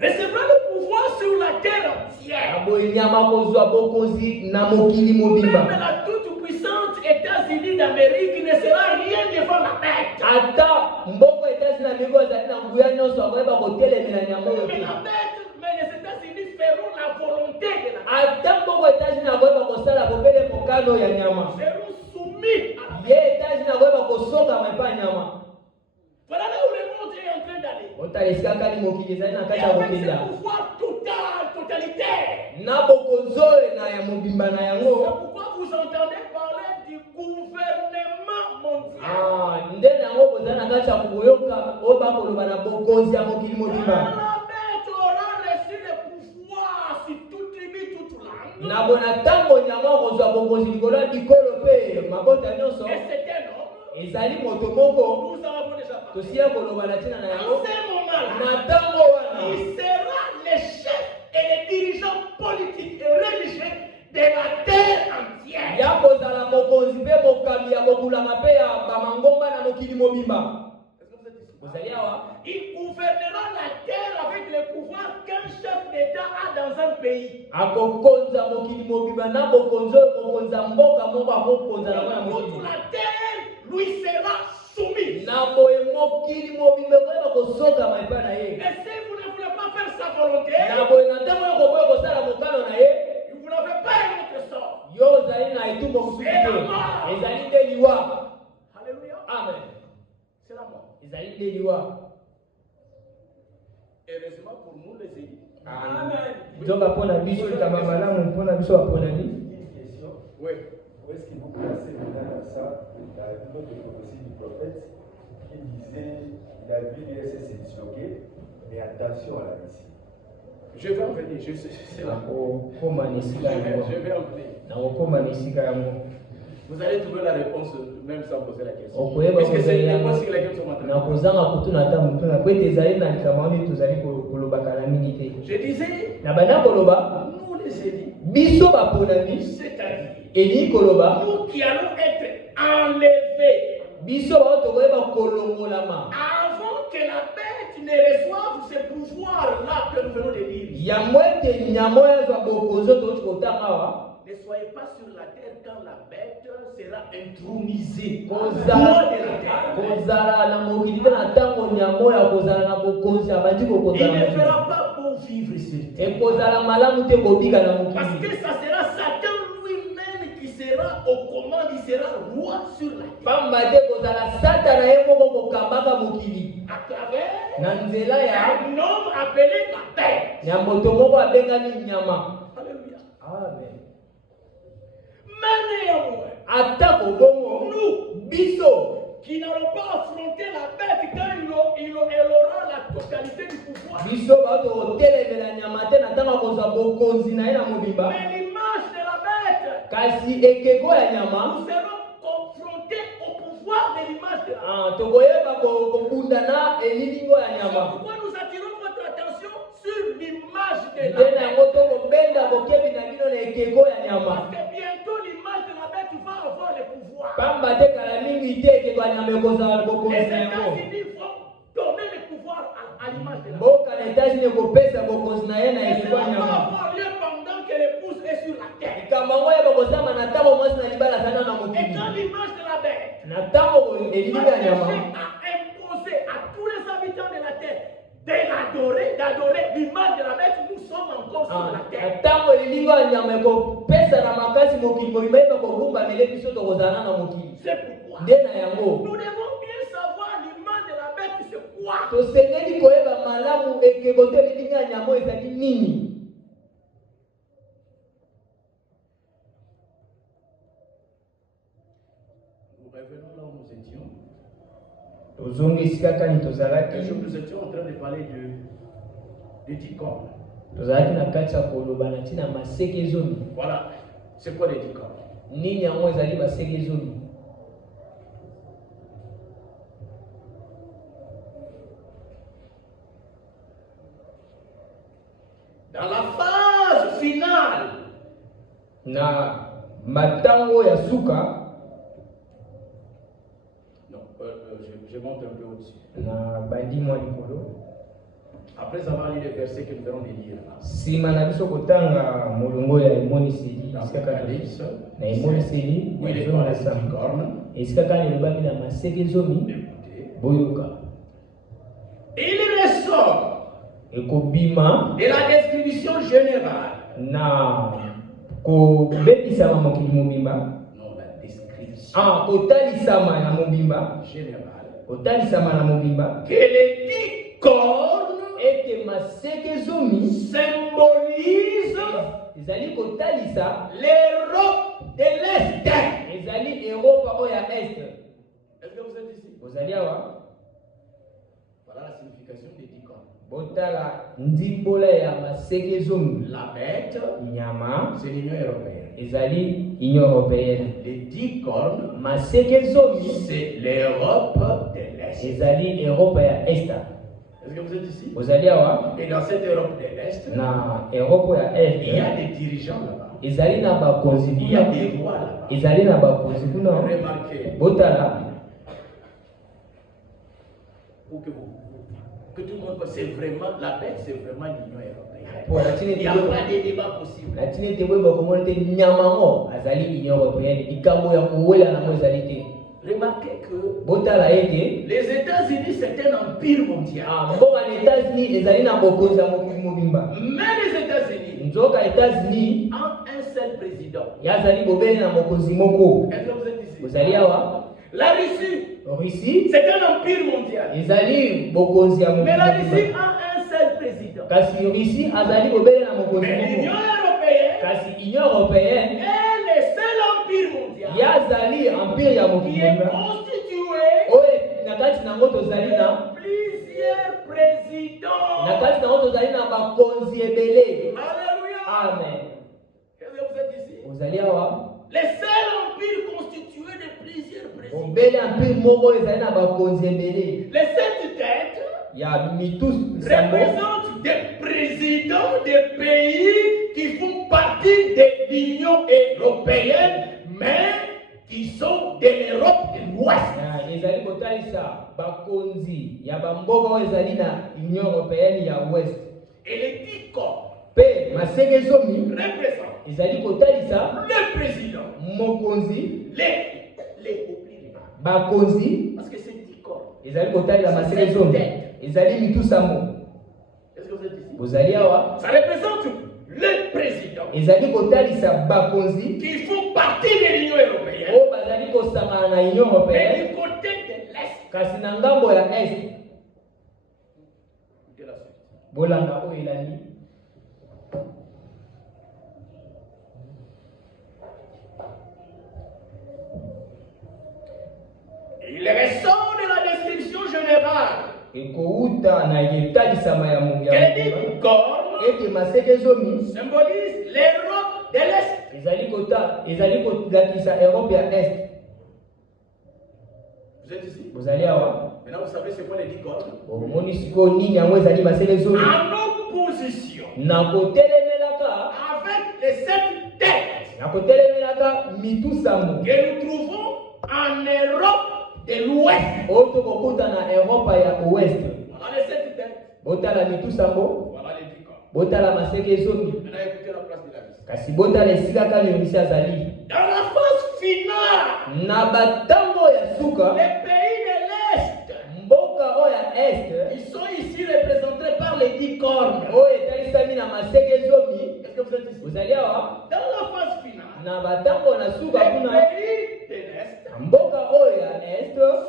Recevra le pouvoir sur la terre entière. na boye nyama kozwa bokonzi na mokili mobimba. Même la toute-puissante États-Unis d'Amérique ne sera rien devant la bête. Ata mboko États-Unis na miko ezali na nguya nyonso akoyeba kotelemela nyama oyo Mais te. la bête, mais les États-Unis feront la volonté de la bête. Ata mboko États-Unis akoyeba kosala kopele mokano ya nyama. Seront soumis à la bête. Ye États-Unis akoyeba kosoka mepa nyama. Voilà là où le monde est en train d'aller. Otalisika kali mokili ezali na Et kati ya avec kokenda. ce pouvoir total, totalitaire. Na bokonzi oyo na ya mobimba na C'est yango. pourquoi vous entendez parler du gouvernement mondial. Nde nango kozala na kati ya koyoka oyo bakoloba na bokonzi ya mokili mobimba. La bête aura reçu le pouvoir sur toute tribu, toute langue. Na bona ntango nyama kozwa bokonzi likolo ya bikolo mpe mabota nyonso. Et c'est un homme. Ezali moto moko Nous en avons déjà parlé. tosia koloba na ntina na En yango. ce moment-là, Na ntango wana il sera le chef et le dirigeant politique et religieux de la terre entière. ya kozala mokonzi mpe mokambi ya kokulanga mpe ya bamangomba na mokili mobimba. Est-ce que vous êtes ici? Kozali awa Il gouvernera la terre avec le pouvoir qu'un chef d'État a dans un pays. akokonza mokili mobimba na bokonzi oyo mokonza mboka moko akokonza nango na Toute mokili. la terre lui sera soumise. Na boye mokili mobimba ekoyeba kosokama epai na ye. Et si vous ne voulez pas faire sa volonté, Na boye na ntango oyo koboya kosala mokano na ye, vous n'avez pas un autre sort. yo ozali na etumba mosusu te. Ezali nde liwa. Alléluia. Amen. C'est la mort. Ezali nde liwa. Heureusement pour nous les élus. Amen. Nzoka mpona biso etama malamu mpona biso baponami. Une question. Oui. Où est-ce que vous placez maintenant ça, dans notre prophétie du prophète qui disait la vie s'est disloquée, mais attention à la Russie. Je vais en venir. C'est là. Nakokoma na esika yango. Je vais en venir. Nakokoma na esika yango. Vous allez trouver la réponse même sans poser la question. Okoyeba Puisque c'est kozala une réponse sur laquelle nous sommes en train de na kozanga kutuna ata mutuna po ete ezali na likambo wana tozali kolobaka na mingi te. Je disais, Na banda koloba nous les élus, biso baponami c'est-à-dire eli koloba nous qui allons être enlevés biso bao tokoyeba kolongolama avant que la bête ne reçoive ce pouvoir-là que nous venons de lire. yango ete nyama oyo azwa bokonzi oyo toti kotanga awa. Ne soyez pas sur la terre quand la bête sera intronisée. kozala na mokili te na ntango nyama oyo akozala na bokonzi abandi Il kokozala ne mokili. fera pas beau vivre sur terre. ekozala malamu te kobika na Parce mokili. que ça sera Satan lui-même qui sera aux commandes, il sera roi sur la terre. pamba te kozala satana ye moko kokambaka mokili À travers na nzela ya un homme appelé la bête. ya moto moko abengani nyama. Alléluia. Amen. Mais néanmoins, Atako bongo nous biso qui n'allons pas affronter la bête quand elle aura la totalité du pouvoir. biso bato kotelemela nyama te na ntango kozwa bokonzi na ye na mobimba. Mais l'image de la bête, Kasi ekeko ya nyama nous serons confrontés au pouvoir de l'image de la bête. tokoyeba kobunda na elilingo ya C'est nyama. pourquoi nous attirons votre attention sur l'image de Nde la na bête. yango tokobenda bokebi na bino na ekeko ya Parce nyama. que bientôt l'image de la bête va avoir le pouvoir. Pamba te kala mingi te ekeko ya nyama ekozala Les bokonzi na yango. États-Unis vont donner le pouvoir à l'image de la bête. Mboka na États-Unis ekopesa bokonzi na ye na Et ekeko cela ya va nyama. avoir lieu pendant que l'épouse est sur la terre. likambo yango oyeba kozama na ntango mwasi na libala azana na Et mokili. quand l'image de la bête Na ntango elilingo va ya nyama chercher à imposer à tous les habitants de la terre de l'adorer, d'adorer l'image de la bête, nous sommes encore sur la terre. Tango lilinga nyama ko pesa na makasi mokili mo imeba ko bumba mele biso to kozana na mokili. C'est pourquoi Ndena yango. nous devons bien savoir l'image de la bête, c'est quoi. To sengeli koyeba malamu ekebote lilinga nyama ezali nini. Nous revenons là où nous étions. Tozongi sikaka ni tozalaki. Et nous étions en train de parler de 10 corps. Tozalaki na kati ya koloba na tina maseke zomi. Voilà, c'est quoi les 10 corps? Nini yango ezali maseke zomi. Dans la phase finale, na matango ya suka. non, je monte un peu au-dessus. Na bandi mwa likolo. Après avoir lu les versets que nous allons lire là. Sima na biso kotanga molongo ya emoniseli Dans esika kaka Apocalypse, na emoniseli où il est zomi parlé na de 10 samba cornes. esika kaka elobaki na maseke zomi. Écoutez. Boyoka Il ressort ekobima de la description générale. na kobebisama mokili mobimba. Non, la description Kotalisama na mobimba. générale. Kotalisama na mobimba Que les 10 cornes ete maseke zomi symbolisent ezali kotalisa l'Europe de l'Est. ezali Europa oyo ya este. Est-ce que vous êtes ici? Ozali awa. Voilà la signification des 10 cornes. Botala ndimbola ya maseke zomi. La bête, Nyama c'est l'Union européenne. ezali Union européenne. Les 10 cornes, Maseke zomi c'est l'Europe de l'Est. ezali Europa ya este. Est-ce que vous êtes ici? Ozali awa. Et dans cette Europe de l'Est, Na Europa ya il y a este des dirigeants là-bas. ezali na bakonzi Il y a kuna. des rois là-bas. Ezali na bakonzi kuna. Remarquez, Botala pour que tout le monde voit, c'est vraiment, la bête, c'est vraiment l'Union européenne. pour la Il n'y a pas de débat possible. la tine te weba komona te nyamango azali Union européenne likambo ya kowela nango ezali te. Remarquez que Botala ete les États-Unis, c'est un empire mondial. mboka na États-Unis ezali na bokonzi ya mokili mobimba. Mais les États-Unis Nzoka États-Unis ont un seul président. yazali bobele na mokonzi moko. Est-ce que vous êtes ici? Ozali awa. La Russie, Russie c'est un empire mondial. ezali bokonzi ya Mais mokili la Russie mobimba. a un seul président. Kasi Russie azali bobele na mokonzi Mais l'Union moko. européenne Kasi Union européenne est le seul empire mondial yazali empire ya qui mokili est mobimba. constitué Oyo na kati nango tozali na de plusieurs présidents. na kati nango tozali na bakonzi ebele. Alléluia. Amen. Est-ce que vous êtes ici? Ozali awa. Le seul empire constitué de plusieurs présidents. Obele empire moko ezali na bakonzi ebele. Les 7 têtes Ya mitus sambo représentent des présidents des pays qui font partie de l'Union européenne, mais qui sont de l'Europe de l'Ouest. ezali kotalisa bakonzi ya bamboka oyo ezali na Union européenne ya Ouest. Et les 10 corps Pe maseke zomi représentent ezali kotalisa le président, mokonzi les bakonzi parce que c'est 10 corps. ezali kotalisa maseke zomi ezali mitu sambo. Est-ce que vous êtes ici? Ozali awa. Ça représente le président ezali kotalisa bakonzi qui font partie de l'Union européenne, oyo bazali kosangana na Union mais européenne du côté de l'Est. kasi na ngambo ya est. Écoutez la suite. Bolanga oyo elandi. Il ressort de la description générale Ekouta na etalisama ya que mongia les 10 cornes ete maseke zomi symbolisent l'Europe de l'Est. ezali kolakisa Europe ya est. Vous êtes ici? Bozali awa. Maintenant, vous savez c'est quoi les 10 cornes? Omoni sikoyo nini yango ezali maseke zomi. En opposition Na kotelemelaka avec les 7 têtes na kotelemelaka mitu sambo que nous trouvons en Europe de l'Ouest. oyo tokokuta na Europa ya ouest. Voilà les 7 têtes. Botala mitu sambo. Voilà les 10 cornes. Botala maseke zomi. Maintenant, écoutez la place de la vie. Kasi botala esika kaka yonisi azali. Dans la phase finale, Na batango ya suka les pays de l'Est, mboka oyo ya est ils sont ici représentés par les 10 cornes. Est-ce que vous êtes ici? Vous allez Dans la phase finale, les les pays de l'Est,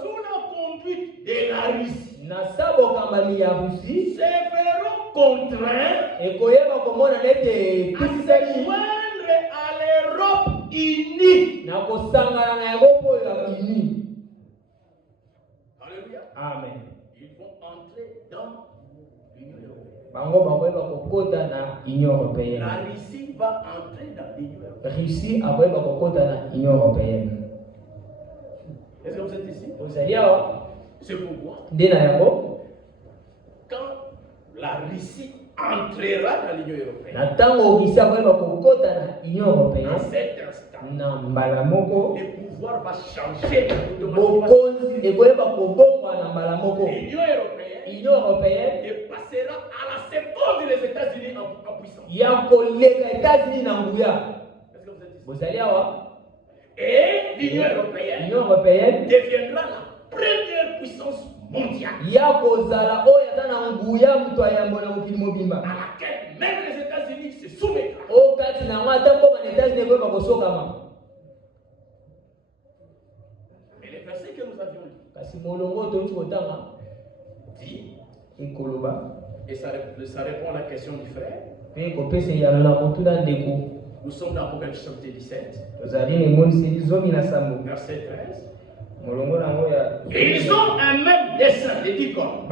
sous la conduite de la Russie, se verront contraints de se joindre à l'Europe unie. Alléluia. Amen. Ils vont entrer dans l'Union européenne. La Russie va entrer dans l'Union européenne. Est-ce que vous êtes ici? C'est pourquoi quand la Russie entrera dans l'Union européenne, à cet instant, le pouvoir va changer. L'Union européenne passera à la seconde les États-Unis en puissance. Est-ce que vous êtes ici? Et l'Union européenne deviendra la première puissance mondiale. À laquelle même les États-Unis se soumettront. Et les versets que nous avions dit, et ça répond à la question du frère. Nous sommes dans Apocalypse chapitre 17, verset 13. Ils ont un même dessein, les 10 corps.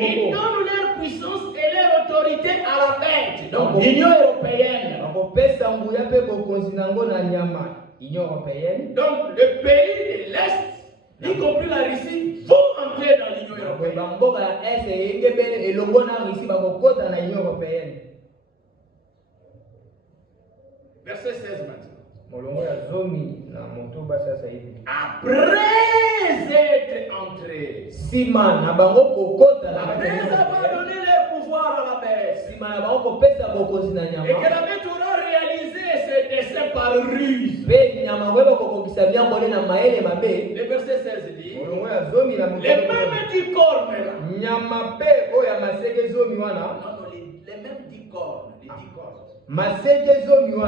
Ils donnent leur puissance et leur autorité à la bête, donc l'Union européenne. Donc le pays de l'Est, y compris la Russie, vont entrer dans l'Union européenne. Verset 16 maintenant. Après être entrés, après avoir donné leur pouvoir à la bête, et que la bête aura réalisé ses desseins par ruse. Le verset 16 dit, les mêmes 10 cornes là. Les mêmes 10 cornes.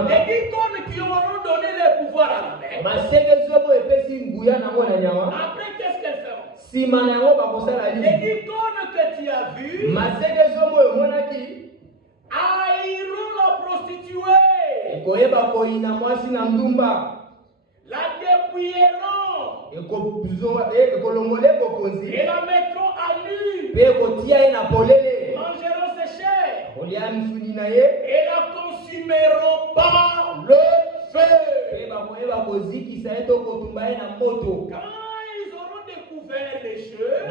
Les 10 cornes qui auront donné le pouvoir à la bête. Après, qu'est-ce qu'elles feront? Les 10 cornes que tu as vues haïront la prostituée. La dépouilleront. Et la mettront à nu. Mangeront ses chairs. Et la consumeront par le feu. Quand ils auront découvert les choses,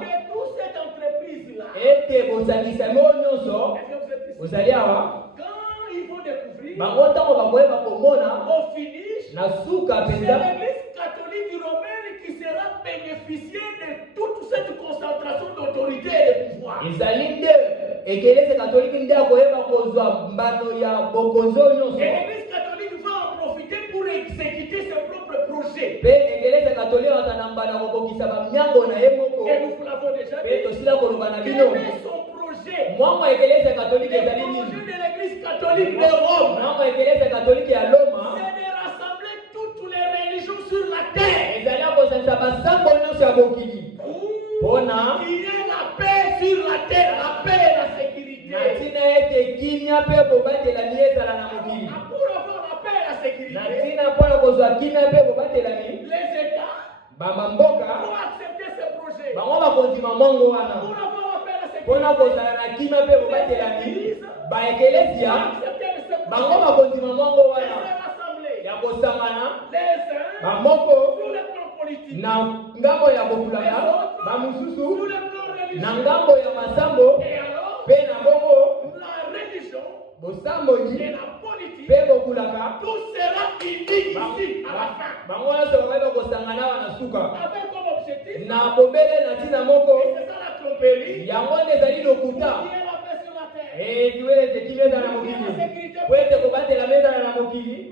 que toute cette entreprise-là, quand ils vont découvrir, au finish, c'est l'Église catholique romaine qui sera bénéficiée de toute cette concentration d'autorité et de pouvoir. Et l'Église catholique va en profiter pour exécuter ses propres projets. Et nous l'avons déjà dit. Quel est son projet? Le projet de l'Église catholique de Rome, c'est de rassembler toutes les religions sur la terre. Pour qu'il y ait la paix sur la terre, la paix et la sécurité. Pour avoir la paix et la sécurité, les États vont accepter ce projet. Pour avoir la paix et la sécurité, les églises vont accepter ce projet. Les uns sur le plan politique, les autres sur le plan religieux. Et alors, la religion et la politique, tout sera uni ici à la fin. Avec comme objectif, et c'est ça la tromperie, qui est la paix sur la terre.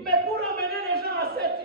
Mais pour amener les gens à cette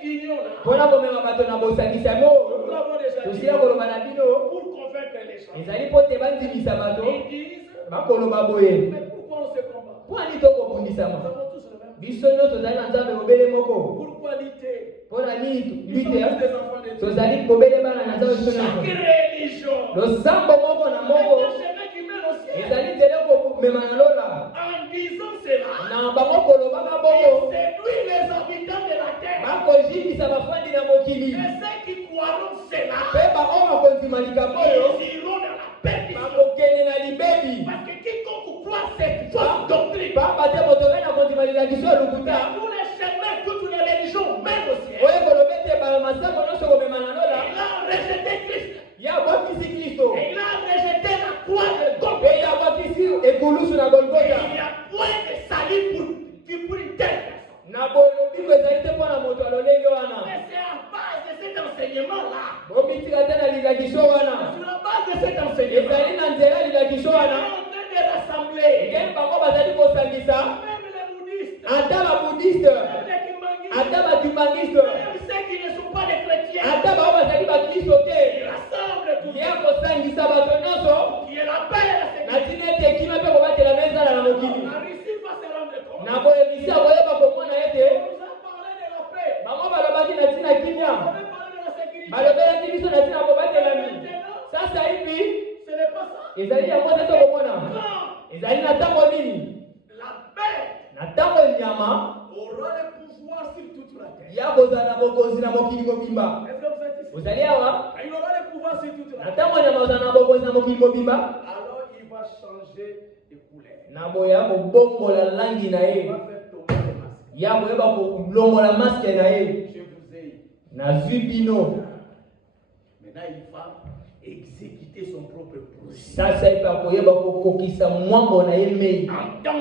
mpona komema bato na bosangisa mo Nous l'avons déjà dit. tosila koloba na bino Pour convaincre les gens. ezali mpo te bandimisa bato Ils disent, bakoloba boye mais pourquoi on se combat? mpo ani Nous tokobundisama avons tous le même. biso nyonso tozali na nzambe mobele moko Pourquoi lutter? mpo na nini Nous lute sommes des enfants de Dieu. tozali mobele bana na nzambe biso Chaque nyonso religion losambo moko na est moko un chemin qui mène au ciel. ezali nzela komema na lola En disant cela, na bango kolobaka bongo il séduit les habitants de la terre. bakojimisa bafandi na mokili Et ceux qui croiront cela, mpe baoyo bakondima likambo oyo ils iront dans la perdition. bakokende na libebi Parce que quiconque croit cette fausse doctrine, pamba te moto oyo na kondima lilakiso ya lokuta tous les chemins, toutes les religions mènent au ciel. oyo koloba ete bamasango nyonso komema na lola Il a rejeté Christ. ya bwakisi kristo Et il a rejeté la croix de mpe Golgotha. ya bwakisi ekulusu na Et golgota il n'y a point de salut pour une telle personne. na boye lobiko ezali te mpo na moto ya lolenge wana Mais c'est à base de cet enseignement-là. bobitika te na lilakiso wana Sur la base de cet enseignement, ezali na nzela ya lilakiso on est wana en train de rassembler ngeni bango bazali kosangisa même les bouddhistes, ata babudiste même les kimbanguistes, ata badimangiste même ceux qui ne sont pas des chrétiens. ata bao bazali bakristo te Ils rassemblent tout ya ça. kosangisa bato nyonso Qui est la paix et la na sécurité. ntina ete kima mpe kobatela na ezala na mokili La Russie va se rendre compte. na boye misi akoyeba komona ete On nous a parlé de la paix. bango balobaki na ntina kimia On avait parlé de la sécurité. balobelaki biso na ntina kobatelami sasa hivi Ce n'est pas ça. ezali yango te tokomona Quand ezali na ntango nini la paix na ntango nyama aura le pouvoir sur toute la terre. ya kozala na bokonzi na mokili mobimba Est-ce que vous êtes ici? ozali awa Il aura le pouvoir sur toute la na terre. ntango nyama ozala na bokonzi na mokili mobimba Alors il va changer de couleur. na boye ya kobongola langi na Il ye va faire tomber les masques. ya koyeba kolongola maske na ye Je vous ai. nazwi bino Maintenant il va exécuter son propre projet. sasa epe akoyeba kokokisa mwambo na ye mei En tant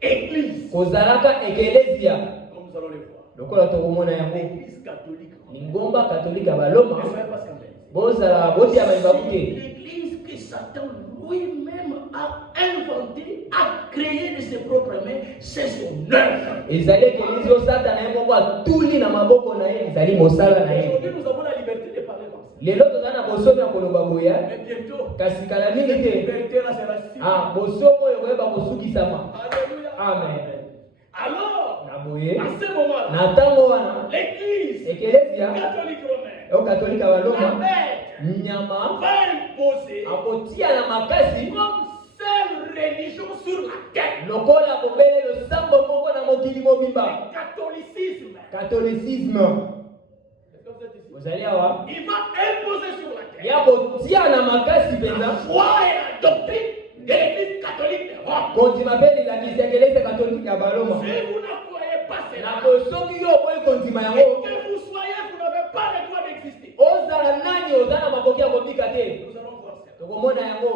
qu'église, kozalaka ekelezia comme nous allons le voir. lokola tokomona yango L'église catholique. lingomba katolika baloma Ne soyez pas scandalisés. bozala botia mayibaku C'est te l'église que Satan lui-même a inventée, a créée de ses propres mains, c'est son œuvre. ezali ekelezi oyo satana ye moko atuli na maboko na ye ezali mosala na ye Aujourd'hui, nous avons la liberté de parler comme ça. lelo toza na bosomi ya koloba boya Mais bientôt, kasi kala mingi cette te liberté-là sera finie. bosomi oyo koyeba kosukisama Alléluia. amen Alors, na boye à ce moment-là, na ntango wana l'église ekelezia catholique romaine, oyo katolika la baloma bête, nyama va imposer akotia na makasi comme seule religion sur la terre lokola bobele losambo moko na mokili mobimba le catholicisme. catholicisme Est-ce que vous êtes ici? ozali awa Il va imposer sur la terre ya kotia na makasi la mpenza foi et la doctrine de l'église catholique de Rome. kondima mpe lilakisi ya ekelese katolike ya baloma Si vous ne croyez pas na cela, soki yo okoyi kondima et yango que vous soyez, vous n'avez pas le droit d'exister. ozala nani oza na makoki ya kobika te Nous allons voir ça. tokomona yango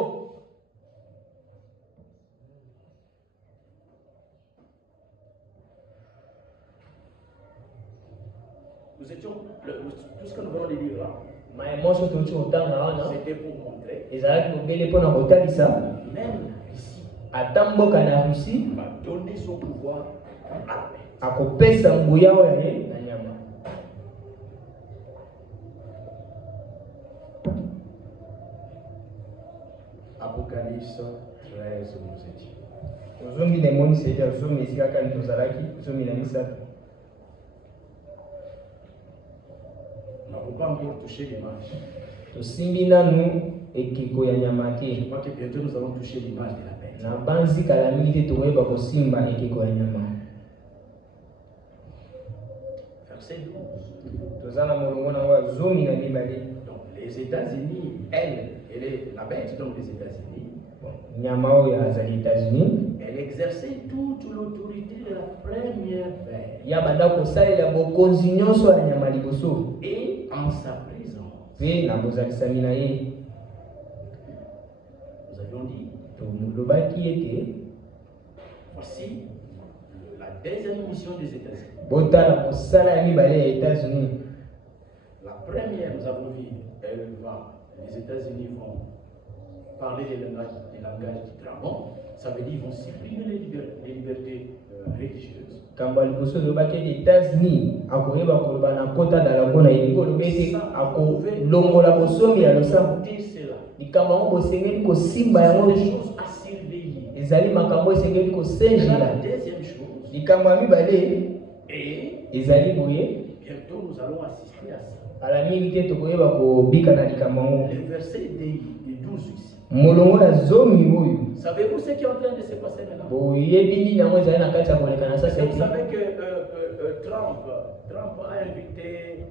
Nous étions, tout ce que nous venons de dire là, maye moso touti kotanga wana c'était pour montrer, ezalaki bobele mpona kotalisa même ici, ata mboka na russie va donner son pouvoir à la paix. akopesa nguya oyo ya ye na nyama Apocalypse 13, nous étions. ozongi na emonisi ete zomi esika kani tozalaki zomi na misato Nous n'avons pas encore touché l'image. tosimbi nanu ekeko ya nyama Je te crois que bientôt nous allons toucher l'image de la paix. na banzi kala mingi te tokoyeba kosimba ekeko ya nyama Verset 12. toza na molongo nango ya zomi na mibale Donc les États-Unis, elle est la bête, donc les États-Unis, nyama oyo azali états-unis elle exerçait toute l'autorité de la première bête. ya banda kosalela bokonzi nyonso ya nyama liboso Et en sa présence, mpe na bozalisami na ye nous avions dit, tolobaki ete voici la deuxième mission des États-Unis. botala mosala ya mibale ya états-unis La première, nous avons vu, elle va, les États-Unis vont parler des langages du dragon, ça veut dire qu'ils vont supprimer les libertés religieuses. Quand on se dit que les États-Unis, à Corée, à na kota dans la bonne idée, qu'on met à longo la bosomi à l'osam. Les Cameroun bossengeli ko simba ya des choses à surveiller. Les ali makambo sengeli ko senji La deuxième chose. Les Cameroun balé et les ali boye. Bientôt nous allons assister à ça. À la milité to koyeba ko bika na Cameroun. Le verset des 12 ici. Molongo la zomi boyo. Savez-vous ce qui est en train de se passer maintenant? Vous savez que Trump a invité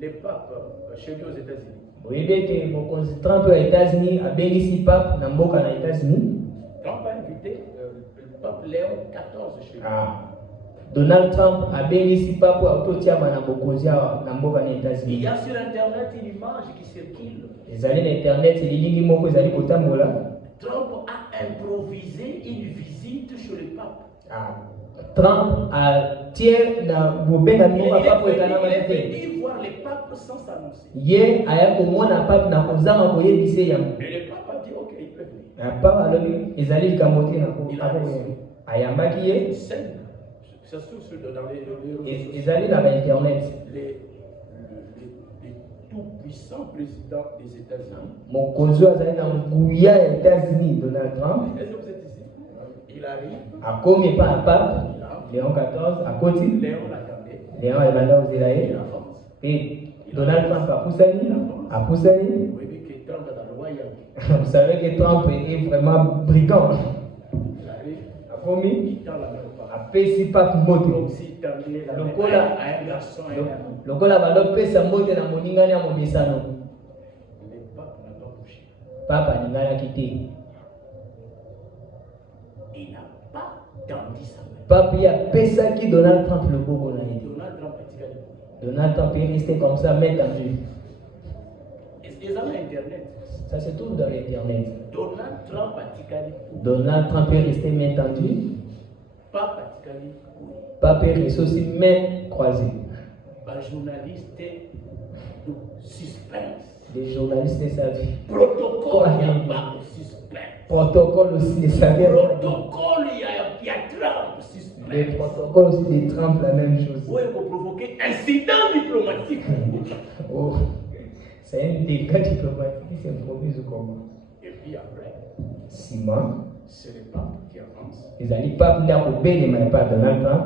les papes chez lui aux États-Unis. Oui, que Trump aux États-Unis a béni pape dans beaucoup aux États-Unis. Trump a invité le pape Léon XIV chez lui. Donald Trump a béni pape pour autotiama dans beaucoup aux États-Unis. Il y a sur Internet une image qui circule. Les allées d'Internet, c'est les lignes moko zali kotambola. Trump a improvisé une visite chez le pape. Trump a tiré dans Bobenga Moko Papa pour il est venu voir les papes sans s'annoncer. Hier, aya komona pape na kozama koyebise ya. Et le pape a dit OK, il peut venir. Papa alobi ezali kamote na ko. Ayambaki ye. Ça se trouve dans les ezali na internet. Les tout-puissants présidents des États-Unis. Mokonzi azali na nguya ya États-Unis, Donald Trump. Est-ce que vous êtes ici? Il arrive. A commis pas un pape. Léon XIV à côté. Léon l'attendait. Léon est là aux Élaïs. Et Donald Trump a poussani. Vous voyez que Trump est dans le royaume. Vous savez que Trump est vraiment brigand. Il arrive. A commis. Il tend la main au pape. A pesi pape moto. Comme s'il tendait la main à un garçon et un homme. Lokola balo pesa moto na moningani ya mobisano. Le pape n'a pas bougé. Papa ningana kité. Il n'a pas tendu sa main. Pape a pesa qui Donald Trump le bobo na été. Donald Trump est resté comme ça, main tendue. Ils ont Internet. Ça se trouve dans l'internet. Donald Trump a ticali. Donald Trump est resté main tendue. Pape a ticali. Pape est resté aussi main croisée. Par journaliste de suspense. Des journalistes de sa vie. Protocole, il n'y a pas de suspense. Protocole aussi de sa vie. Protocole, il y a Trump, suspense. Les protocoles aussi de Trump, la même chose. Oui, pour provoquer incident diplomatique. Oh, c'est un dégât diplomatique qui s'improvise comment. Et puis après, 6 mois, c'est le pape qui avance. Les alliés pape n'a pas béni, mais pas Donald Trump.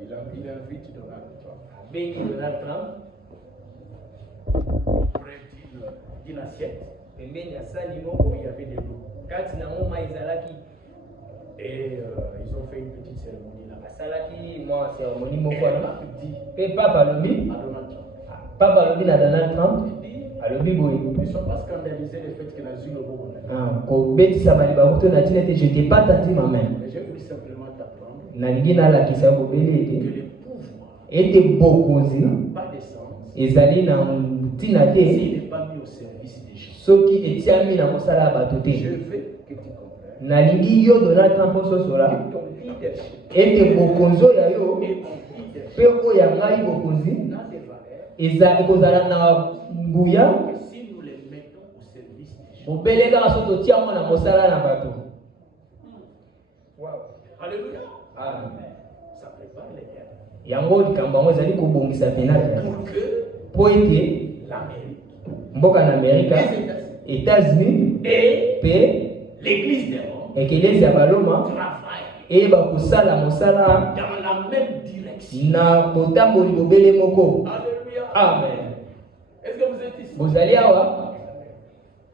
Il invite Donald Trump. Béni Donald Trump. Près d'une assiette. Et il y avait de l'eau. Et ils ont fait une petite cérémonie là. Cérémonie Et le pape dit et Papa à Donald Trump. Papa Lobi na Donald Trump. Il dit, Ils ne sont pas scandalisés le fait que la zone au Bogo. Je t'ai pas tendu ma main. Mais j'ai voulu simplement t'apprendre que le le pouvoir était beaucoup n'a pas de sens ezali na ntina te s'il n'est pas mis au service des gens. soki etiami na mosala ya bato te. Je veux que tu comprennes nalingi yo Donald Trump ososola que ton leadership ete bokonzi oyo ya yo et mon leadership mpe oyo ya ngai bokonzi n'a de valeur ekozala na nguya que si nous les mettons au service des gens. bobele kaka so totia ngo na mosala na bato. Alléluia. Amen. Ça prépare les guerres. Yango likambo yango ezali kobongisa pena Pour que po ete l'Amérique, mboka na Amerika, États-Unis et mpe l'Église des Roms ekelezi ya baloma travaillent eyeba kosala mosala dans la même direction. na botamboli bobele moko. Alléluia. Amen. Est-ce que vous êtes ici? Bozali awa,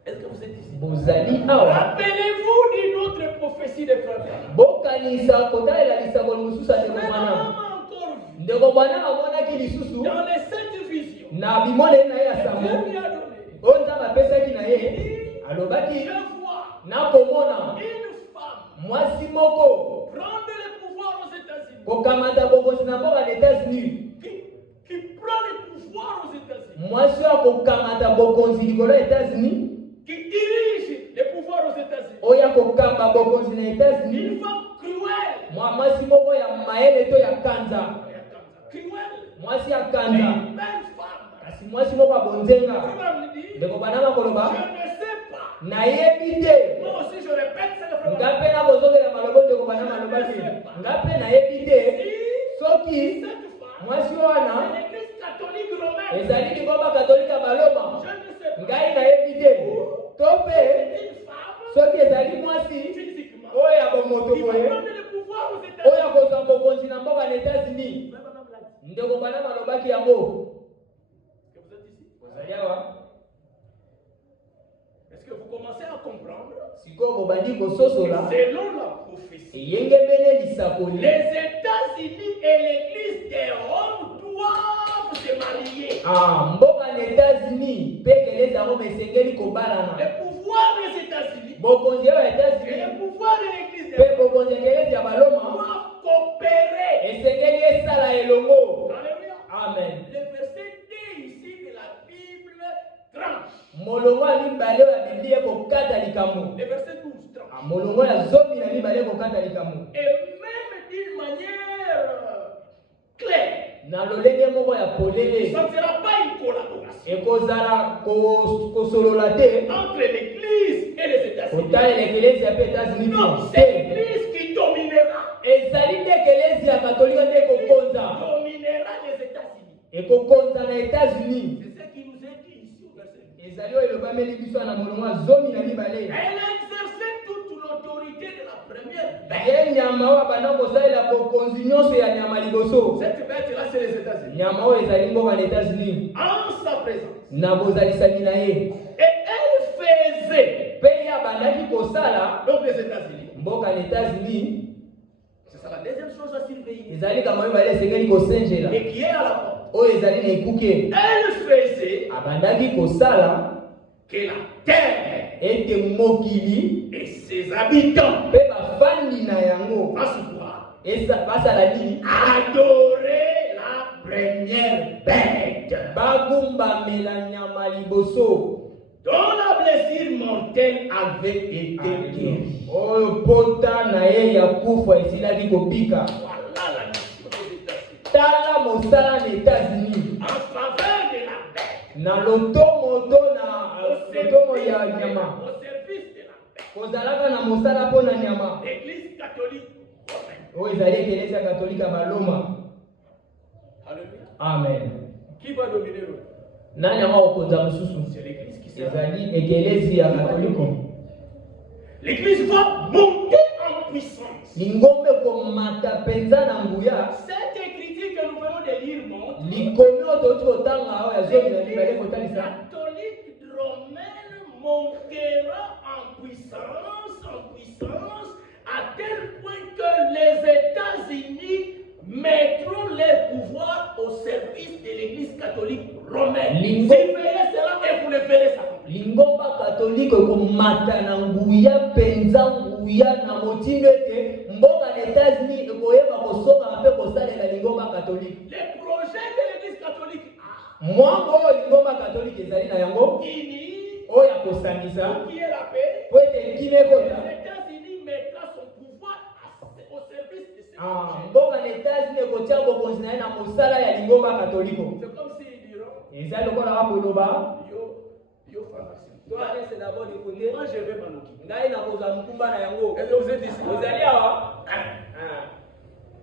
Est-ce que vous êtes ici? bozali awa. Rappelez-vous d'une autre prophétie de frère. Bokanisa kotalela lisango mosusu ate komana. Encore vu Ndeko bwana amonaki lisusu dans les 7 visions. na bimoneli na ye ya Dieu sango lui a donné. oyo nzambe apesaki na ye alobaki Je vois nakomona une femme mwasi moko prendre le pouvoir aux États-Unis. kokamata bokonzi na mboka na États-Unis. Qui prend le pouvoir aux États-Unis. Mwasi oyo akokamata bokonzi likolo ya États-Unis. Qui dirige le pouvoir aux États-Unis. Oyo akokamba bokonzi na Une États-Unis. femme cruelle. Mwasi moko ya mayele to ya kanza. Cruelle. Mwasi ya Une kanza. belle femme. Kasi mwasi moko ya bonzenga. Abraham dit, Ndeko bana makoloba. je ne sais pas nayebi te. Moi aussi, je répète, c'est le frère. Ngape na bozongela malobo ndeko bana malobaki. Ngape nayebi te. Soki mwasi wana L'église catholique romaine, ezali lingomba katolika baloba. je ne sais pas. Ngai nayebi te. Tope Une femme, soki ezali mwasi physiquement, oyo ya bomoto il va boye donner le pouvoir aux oyo États-Unis. akozwa bokonzi na mboka na États-Unis. Ndeko bana malobaki yango. Est-ce que vous êtes ici? Ozali awa. Est-ce que vous commencez à comprendre? Sikoyo bobandi kososola Selon la prophétie, eyengebene lisakoli. les États-Unis et l'église de Rome doivent se marier. Mboka na États-Unis mpe ekelezi yango mesengeli kobalana. Le pouvoir des États-Unis Bokonzi ya et États-Unis le pouvoir de l'église de mpe Rome bokonzi ya ekelezi ya baloma doivent coopérer. esengeli esala elongo. Alléluia. Amen. Le verset 2 ici de la Bible tranche. Molongo ya mibale oyo ya Biblia ekokata likambo. Le verset 12 tranche. Molongo ya zomi na mibale ekokata likambo. Et même d'une manière claire. Na lolenge moko ya polele Ça ne sera pas une collaboration ekozala kosolola te entre l'église et les États-Unis. kotalela ekelezi ya mpe États-Unis Non, te. c'est l'église qui dominera. Ezali nde ekelezi ya katolika nde ekokonza Dominera les États-Unis. ekokonza na États-Unis. C'est ce qui nous est dit ici au verset 2. Ezali oyo elobameli biso na molongo ya zomi na mibale. Elle a exercé toute l'autorité de la première bête. Ye nyama oyo abanda kosalela bokonzi nyonso ya nyama liboso. Cette bête-là, c'est les États-Unis. Nyama oyo ezali mboka na États-Unis En sa présence. na bozalisaki na ye. Et elle faisait. Mpe ye abandaki kosala Donc les États-Unis. mboka na États-Unis. C'est ça la deuxième chose à surveiller. Ezali kama mibale esengeli kosenjela Et qui est à la porte. oyo ezali na ekuke. Elle faisait Abandaki kosala que la terre ete mokili et ses habitants mpe bafandi na yango fassent quoi? basala nini? Adorer la première bête bagumbamela nyama liboso dont la blessure mortelle avait été guérie. oyo pota na ye ya kufa esilaki kopika. Voilà la mission des États-Unis. Tala mosala na États-Unis En faveur de la bête. na lotomo to na lotomo ya nyama Au service de la bête. kozalaka na mosala mpo na nyama L'Église catholique romaine. oyo ezali ekelesi ya katolika baloma. Alléluia. Amen. Qui va dominer l'autre? Nani yango akokonza mosusu? C'est l'Église qui sera. Ezali ekelesi ya katoliko. L'Église va monter en puissance. Lingombe komata penza na nguya. Cette écriture que nous venons de lire montre Likomi ototi kotanga oyo ya zomi na mibale kotalisa. catholique romaine montera en puissance, à tel point que les États-Unis mettront leur pouvoir au service de l'Église catholique romaine. Surveillez cela et vous le verrez ça. Lingomba katolike komata na nguya penza nguya na motindo ete mboka na États-Unis ekoyeba kosoka mpe kosalela lingomba katolike. Les projets de l'Église catholique Mwango oyo lingomba katolike ezali na yango unis oyo ya kosangisa qui est la paix. po ete kime kota. Les États-Unis mettra son pouvoir au service de ces projets. Mboka na États-Unis ekotia bokonzi na ye na mosala ya lingomba katoliko. C'est comme s'ils diront Eza lokola bakoloba yo fantastique. toi c'est d'abord de côté Moi je vais m'en occuper. ngai nakozwa mkumba na yango. Est-ce que vous êtes ici? Ozali awa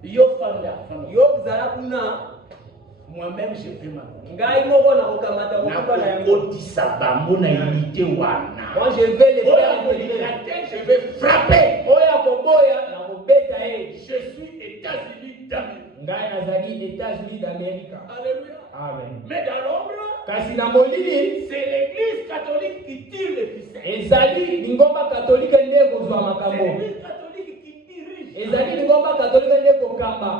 Yo fanda. yo kuzala kuna Moi-même je vais m'en occuper. ngai moko nakokamata mkumba na yango. Nakokotisa bango na unité wana. Moi je vais le faire Oya intégrer. la tête, je vais frapper. Oya koboya nakobeta ye. Je suis États-Unis d'Amérique. Ngai nazali États-Unis d'Amérique. Alléluia. Amen. Mais dans l'ombre, Kasi na molili c'est l'Église catholique qui tire les ficelles. ezali lingomba katolike nde kozwa C'est makambo. l'Église catholique qui dirige. Ezali lingomba katolike nde kokamba.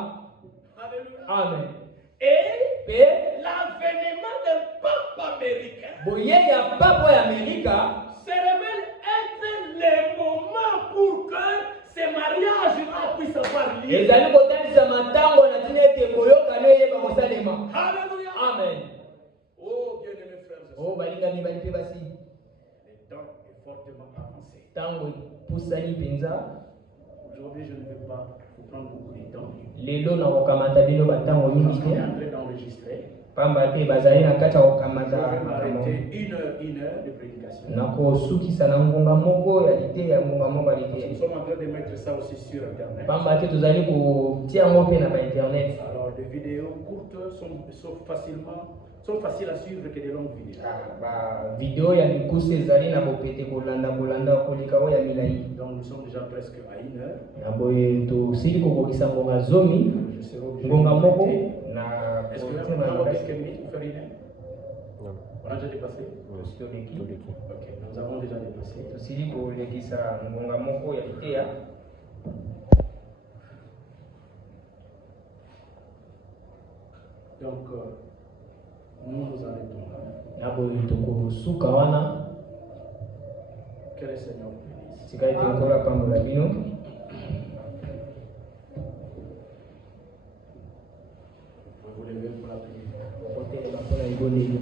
Alléluia. Amen. Et Pe l'avènement d'un pape américain boye ya papa ya Amerika se révèle être le moment pour que ces mariages-là puissent avoir lieu. ezali kotalisa matango na tina ete boyokano eyeba kosalema. Alléluia. Amen. Oh, bien-aimés frères et sœurs, O balingami bali mpe basi le temps est fortement avancé. ntango epusani mpenza. Aujourd'hui, je ne vais pas vous prendre beaucoup de temps. Lelo nakokamata bino batango mingi On est te en train d'enregistrer. pamba te bazali na kati ya Nous kokamata avons makambo arrêté une heure de prédication. na kosukisa na ngonga moko ya liteya ngonga moko ya Nous liteya sommes en train de mettre ça aussi sur Internet. pamba te tozali kotia yango mpe na bainternet. Alors, des vidéos courtes sont faciles à suivre que des longues vidéos. Video ya mikuse ezali na bopete kolanda koleka oyo ya milai. Donc, nous sommes déjà presque à une heure. Na boye tosili kokokisa ngonga zomi Je serai obligé ngonga de moko m'arrêter. na Est-ce que vous avez quelques minutes pour faire une heure? Non. On a déjà dépassé? toleki Ok, nous avons déjà dépassé. tosili kolekisa ngonga moko ya liteya. Donc, nous nous arrêtons là. Na boye tokosuka wana Que le Seigneur vous bénisse. tika ete nkola pambola bino. Vous vous levez pour la prière. Okotelema mpona libondeli.